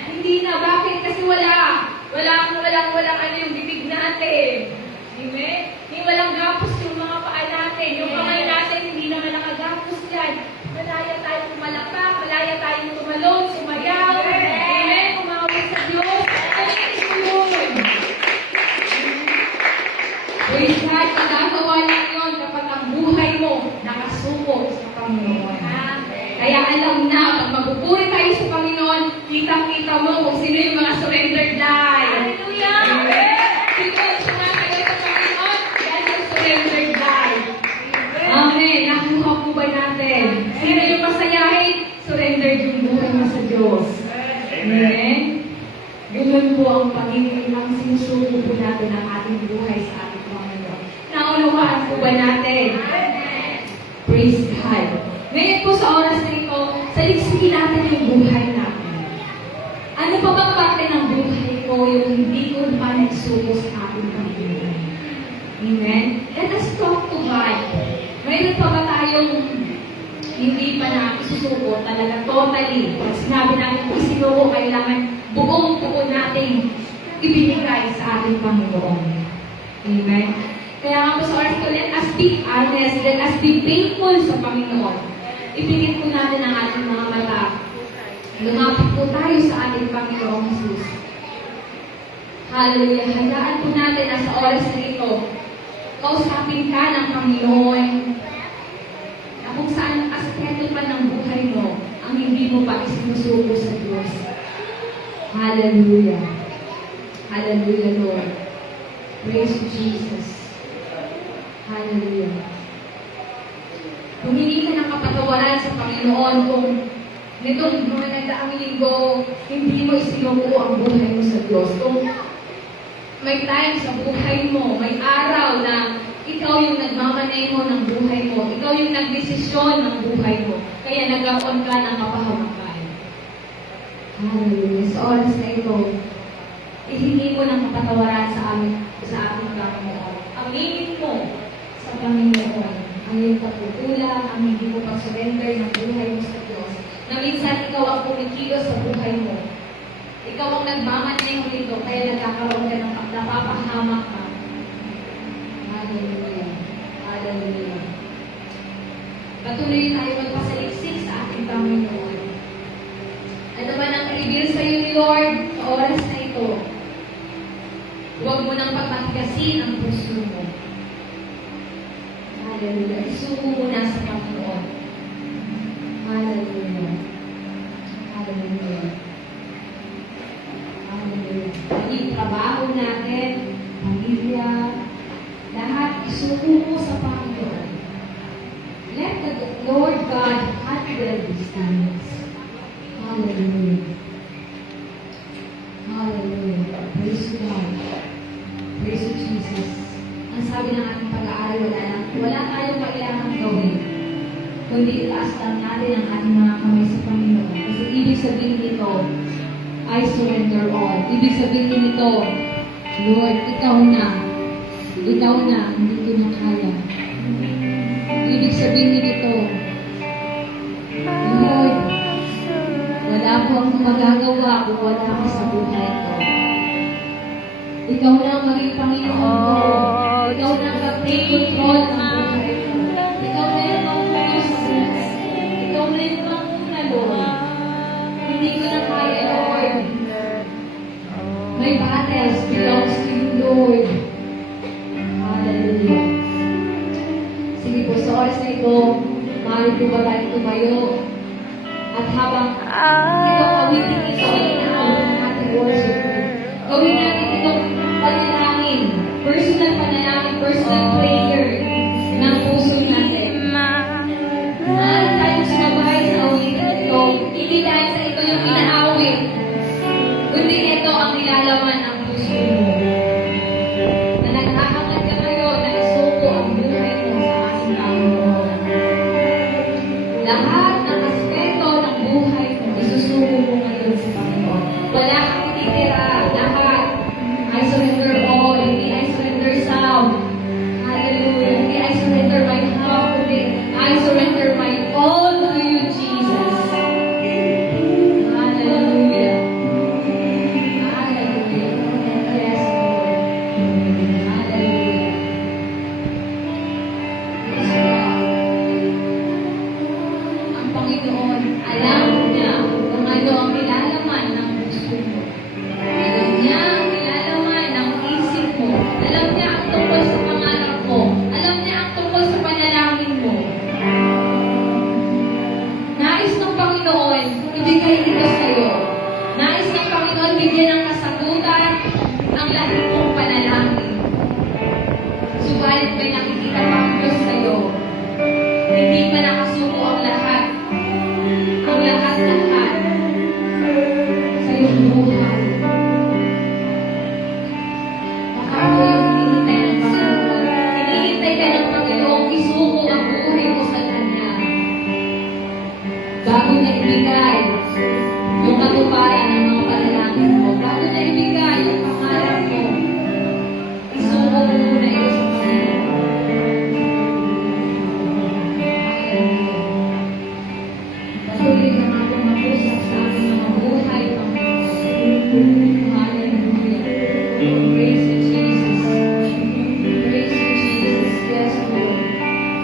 Hindi na. Bakit? Kasi walang ano yung bibig natin. Amen? Walang gapos yung mga paa natin. Yung kamay natin, hindi naman nakagapos yan. Malaya tayo pumalakpak, malaya tayo tumalon, sumayaw. Amen? Kumawag sa Diyos. Thank you, Lord. Kita-kita mo kung sino yung mga surrendered life. Hallelujah! Sino yung sumasagot sa Panginoon? Yan yung surrendered life. Amen. Nakuha po ba natin? Sino yung masayahin? Surrendered yung buhay mo sa Diyos. Amen. Ganun po ang Panginoon ang sinusuko po natin ang ating buhay sa ating Panginoon. Naunawaan po ba natin? Praise God. Ngayon po sa oras na ito, saliksikin natin yung buhay natin. Ano pa bang parte ng buhay ko yung hindi ko pa nagsuko sa ating Panginoon? Amen? Let us talk to God. Mayroon pa ba tayong hindi pa na isusuko talaga totally? Pag sinabi natin kung isinuko, kailangan buong-buo nating ibinigay sa ating Panginoon. Amen? Kaya nga po sa oras ko, let us be honest, let us be faithful sa Panginoon. Ipigit po natin ang ating mga mata. Lumapit po tayo sa ating Panginoong Jesus. Hallelujah. Handaan po natin na sa oras na ito, kausapin ka ng Panginoon na kung saan aspeto pa ng buhay mo ang hindi mo pa isinusuko sa Diyos. Hallelujah. Hallelujah, Lord. Praise you, Jesus. Hallelujah. Humingi ka ng kapatawaran sa Panginoon kung nitong mga nagdaang linggo, hindi mo isinuko ang buhay mo sa Diyos. Kung may time sa buhay mo, may araw na ikaw yung nagmamaneho ng buhay mo, ikaw yung nagdesisyon ng buhay mo, kaya nagkaroon ka ng kapahamakan. Hallelujah. Sa oras na ito, ihingi mo ng kapatawaran sa ating Panginoon. Aminin mo sa Panginoon ang iyong pagkukulang, ang hindi mo pag-surrender ng buhay mo sa Diyos. Na minsan ikaw ang kumikilos sa buhay mo. Ikaw ang nagmamaneho nito, kaya nagkakaroon ka ng napapahamak ka. Hallelujah. Hallelujah. Patuloy tayo magpasaliksik sa ating Panginoon. Ano man ang reveal sa iyo ni Lord sa oras na ito, huwag mo nang pagmatigasin ang puso mo. Hallelujah. Isuko mo na sa Panginoon. Hallelujah. Hallelujah. Hallelujah. Maging trabaho natin, pamilya, lahat isuko mo sa Panginoon. Let the Lord God handle these things. Hallelujah. Hallelujah. Praise God. Praise you, Jesus. Ang sabi ng ating pag-aaral, wala tayong kailangan gawin, kundi itaas lang natin ang ating mga kamay sa Panginoon. Kasi ibig sabihin nito, I surrender all. Ibig sabihin nito, Lord, ikaw na, hindi ko na kaya. Ibig sabihin nito, Lord, wala po akong magagawa kung wala ka sa buhay ko. Ikaw na ang maging Panginoon ko. Ikaw na ang mag-take control ng buhay ko. Ikaw na yung mamuno sa buhay. Ikaw na yung mamuna, Lord. Hindi ko na kaya, Lord. My battles belongs to you, Lord. Hallelujah. Sige po, sa oras na ito, maaari po ba tayo tumayo? At habang ito awitin ito ay inaawit ng ating worship, gawin natin itong panalangin, personal panalangin, personal prayer ng puso natin. Maaari tayong sumabahay sa awitin ito, hindi dahil sa ito yung inaawit, kundi ito ang nilalaman ng puso mo. Na nagkakangad ka ngayon na isuko ang buhay mo sa ating Panginoon. Lahat ng aspeto ng buhay mo, isusuko mo ngayon sa Panginoon. Wala kang ititira, lahat. I surrender all, hindi I surrender some. Hallelujah. Hindi I surrender my half, kundi I surrender my all to you, Jesus. Hallelujah. Hallelujah. Yes, Lord. Hallelujah. Yes, Lord. Ang Panginoon, alam niya kung ano ang nilalaman ng puso mo. Alam niya ang nilalaman ng may nakikita pa ang Diyos sa'yo. Hindi pa nakasuko ang lahat. Ang lahat-lahat sa iyong buhay. Baka ako yung hinihintay ng Panginoon. Hinihintay ka ng Panginoon, isuko ang buhay mo sa Kanya. Bago na ibigay yung katuparan ng mga panalangin mo, bago na ibigay yung pangarap mo, isuko mo muna ito sa Panginoon. Patuloy ka nga pumapusap sa aming mga buhay, Panginoon. Hallelujah. Praise you, Jesus. Praise you, Jesus. Yes, Lord.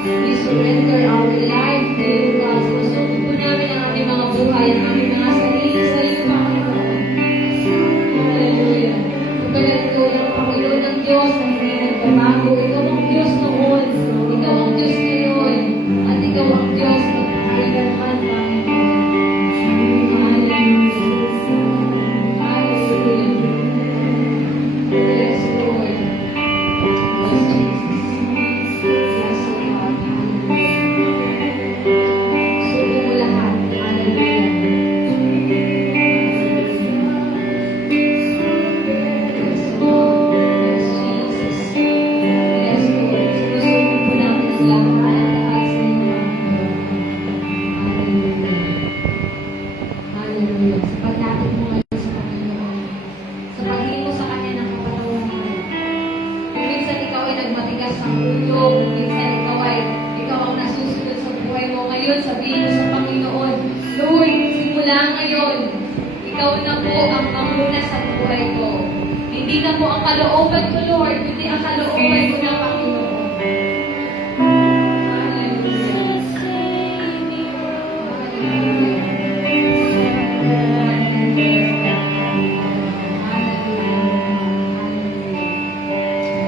We surrender our life to you, God. Gusto po namin ang aming mga buhay, ang aming mga sarili sa iyo, Panginoon. Hallelujah. Pagkalagod ang Panginoon ng Diyos na hindi nagbabago. Ikaw ang Diyos noon. Ikaw ang Diyos ngayon. At ikaw ang Diyos na pangalaman, Panginoon. Hallelujah. Hallelujah. Yes, Lord. Yes, Jesus. Yes, Lord. Hallelujah. Suko mo lahat. Hallelujah. Yes, Lord. Yes, Jesus. Yes, Lord. Sinusuko po namin ang lahat sa iyo, Panginoon. Hallelujah. Hallelujah. Sa paglapit mo ngayon sa Panginoon. Sa paghingi mo sa Kanya ng kapatawaran. Kung minsan ikaw ay nagmatigas ng ulo, kung minsan ikaw ang nasusunod sa buhay mo ngayon, sabihin mo sa Panginoon, Lord, simula ngayon, ikaw na po ang panguna sa buhay ko. Hindi na po ang kalooban ko, Lord, kundi ang kalooban ko na, Panginoon. Hallelujah.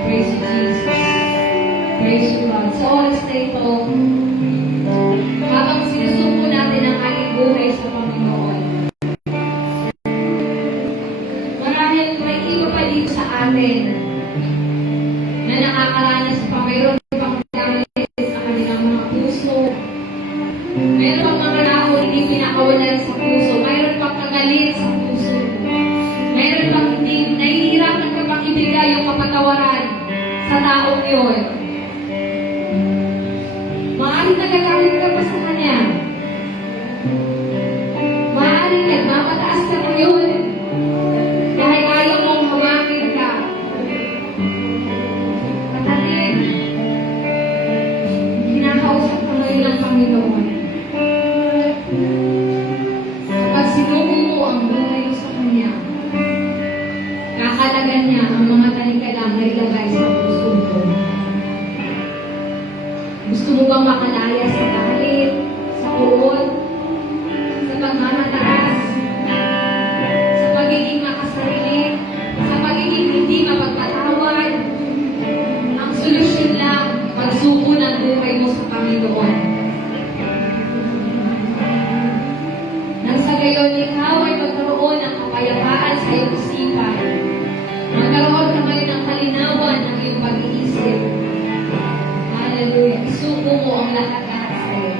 Praise you, Jesus. Praise you, God. Sa oras na ito, habang sinusuko natin ang ating buhay sa Panginoon, marahil may iba pa dito sa atin na nakakaranas pa, mayroon pang damage sa kanilang mga puso. Mayroon pang mga tao hindi pinakawalan sa puso. Mayroon pang kagalit sa puso. Mayroon pang hindi nahihirapan ka pang ibigay yung kapatawaran sa taong yun. Maaaring nagagalit ka pa sa Kanya. Maaaring nagmamataas ka ngayon dahil ayaw mong hawakin ka. Katalim, kinakausap ka ngayon ng Panginoon. Kapag sinuko mo ang buhay mo sa Kanya, kakalagan niya ang mga talikalang na ilagay sa puso mo. Gusto mo bang makalaya sa galit, sa uod, sa pagmamataas, sa pagiging makasarili, sa pagiging hindi mapagpatawad? Ang solusyon lang, magsuko ng buhay mo sa Panginoon. Nang sa gayon, ikaw ay magkaroon ng kapayapaan sa iyong isipan. Magkaroon ka ngayon ng kalinawan ng iyong pag-iisip. Hallelujah. Isuko mo ang lahat-lahat sa iyo.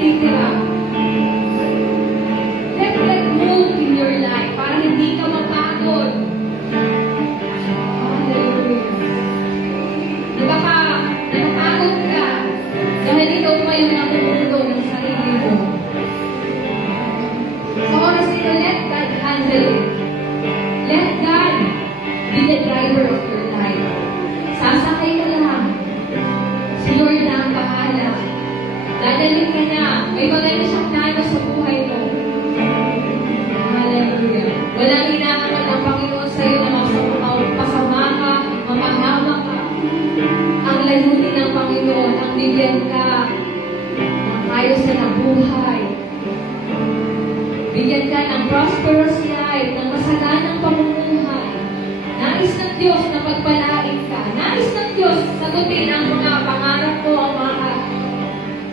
nagtitira. Let that move in your life para hindi ka mapagod. Hallelujah. Napapagod ka dahil ikaw pa yung nakukulo ng sarili mo. Sa oras nito, let God handle it. Let God be the driver of your life. Sasakay ka lang. Si Lord na ang bahala. Dadalhin ka na. May maganda siyang plano sa buhay mo. Hallelujah. Walang hinahanap ng Panginoon sa iyo na pasama ka, mamahama ka. Ang layunin ng Panginoon, ang bigyan ka ng ayos na buhay. Bigyan ka ng prosperous life, ng masaganang pamumuhay. Nais ng Diyos na pagpalain ka. Nais ng Diyos sagutin ang mga pangarap mo, ang mga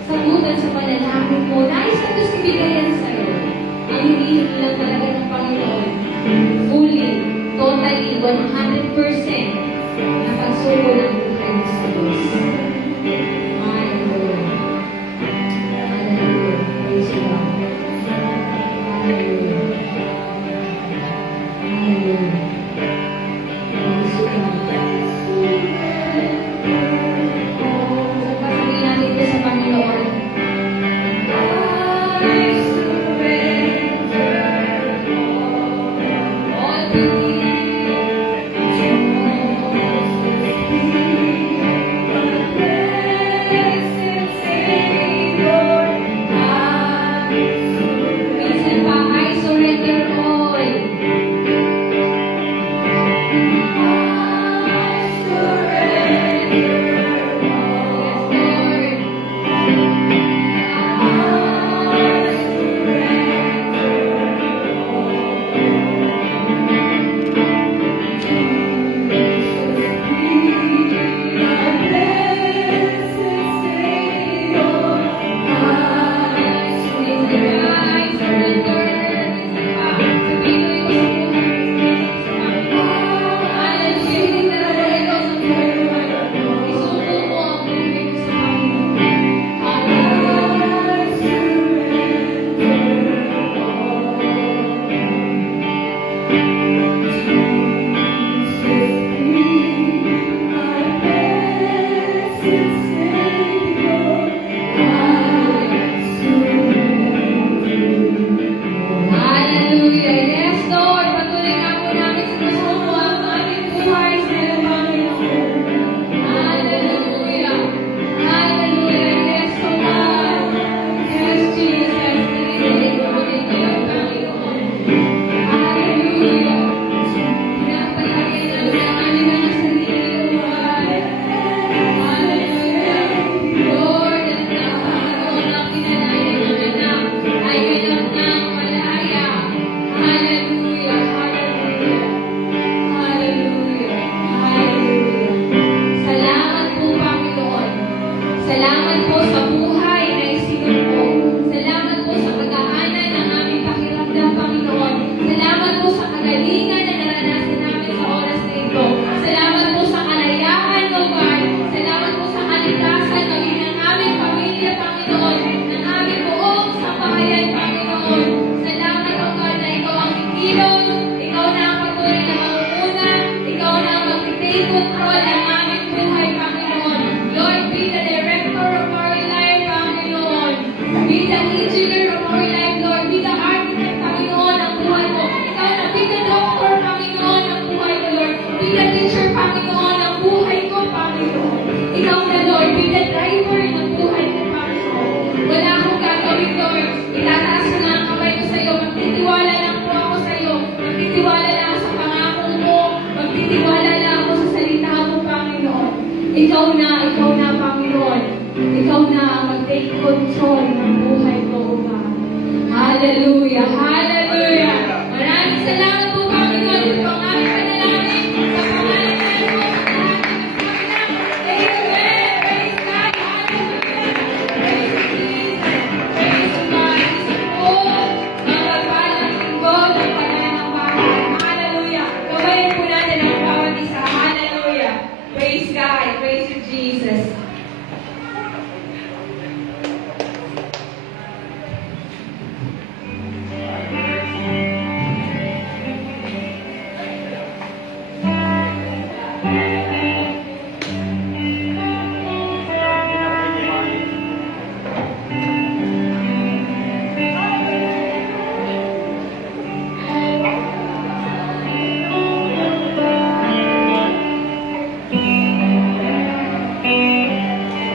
sagutan sa panalangin mo. Nais ng Diyos ibigay yan sa'yo. Ang hinihingi lang talaga ng Panginoon. Fully, totally, 100% na pagsuko ng buhay mo sa Diyos. Hallelujah. Hallelujah. Praise God. Hallelujah. Hallelujah. Praise God. So, pasabihin natin ito sa Panginoon. I surrender all to Thee. Blessed Savior, minsan pa, I surrender all. I surrender all. Yes, Lord. Hallelujah. Yes, Lord. Patuloy nga po namin sinusuko ang aming buhay sa iyo, Panginoon. Hallelujah. Hallelujah. Yes, Lord. Yes, Jesus. Pinipili ko yung Panginoon. Hallelujah. Pinapalagay namin ang aming mga sarili, Lord. Hallelujah. Lord, at na Panginoon ang pinanayan ng anak ay ganap ng malaya. Hallelujah. Hallelujah. Hallelujah. Hallelujah. Salamat po, Panginoon. Salamat po sa buhay na isinod po. Salamat po sa pag-aanan ng aming pakiramdam, Panginoon. Salamat po sa kagalingan na naranasan namin sa oras na ito. Salamat po sa kalayaan, O God. Salamat po sa kaligtasan maging ng aming pamilya, Panginoon. Ng aming buong sambahayan, Panginoon. Salamat, O God, na Ikaw ang kikilos. Ikaw na ang patuloy na mangunguna. Ikaw na ang mag-take control ng aming buhay, Panginoon. Lord, be the director of our life, Panginoon. Be the engineer of our life, Lord. Be the architect, Panginoon, ng buhay mo. Ikaw na be the doctor, Panginoon, ng buhay ko, Lord. Be the teacher, Panginoon, ng buhay ko, Panginoon. Ikaw na, Lord. Be the driver ng buhay ko, Panginoon. Wala akong gagawin, Lord. Itataas ko na ang kamay ko sa iyo. Magtitiwala lang po ako sa iyo. Magtitiwala lang ako sa pangako mo. Magtitiwala lang ako sa salita mo, Panginoon. Ikaw na, Panginoon. Ikaw na ang mag-take control ng buhay ko, O God. Hallelujah. Hallelujah. Maraming salamat po, Panginoon. Ito ang aming panalangin sa pangalan ng Diyos. Amen. Praise God. Hallelujah. Praise Jesus. Praise God. Isa po, magpapalang linggo ng pangalang bahay. Hallelujah. Gawain po natin ang bawat isa. Hallelujah. Praise God. Praise you, Jesus.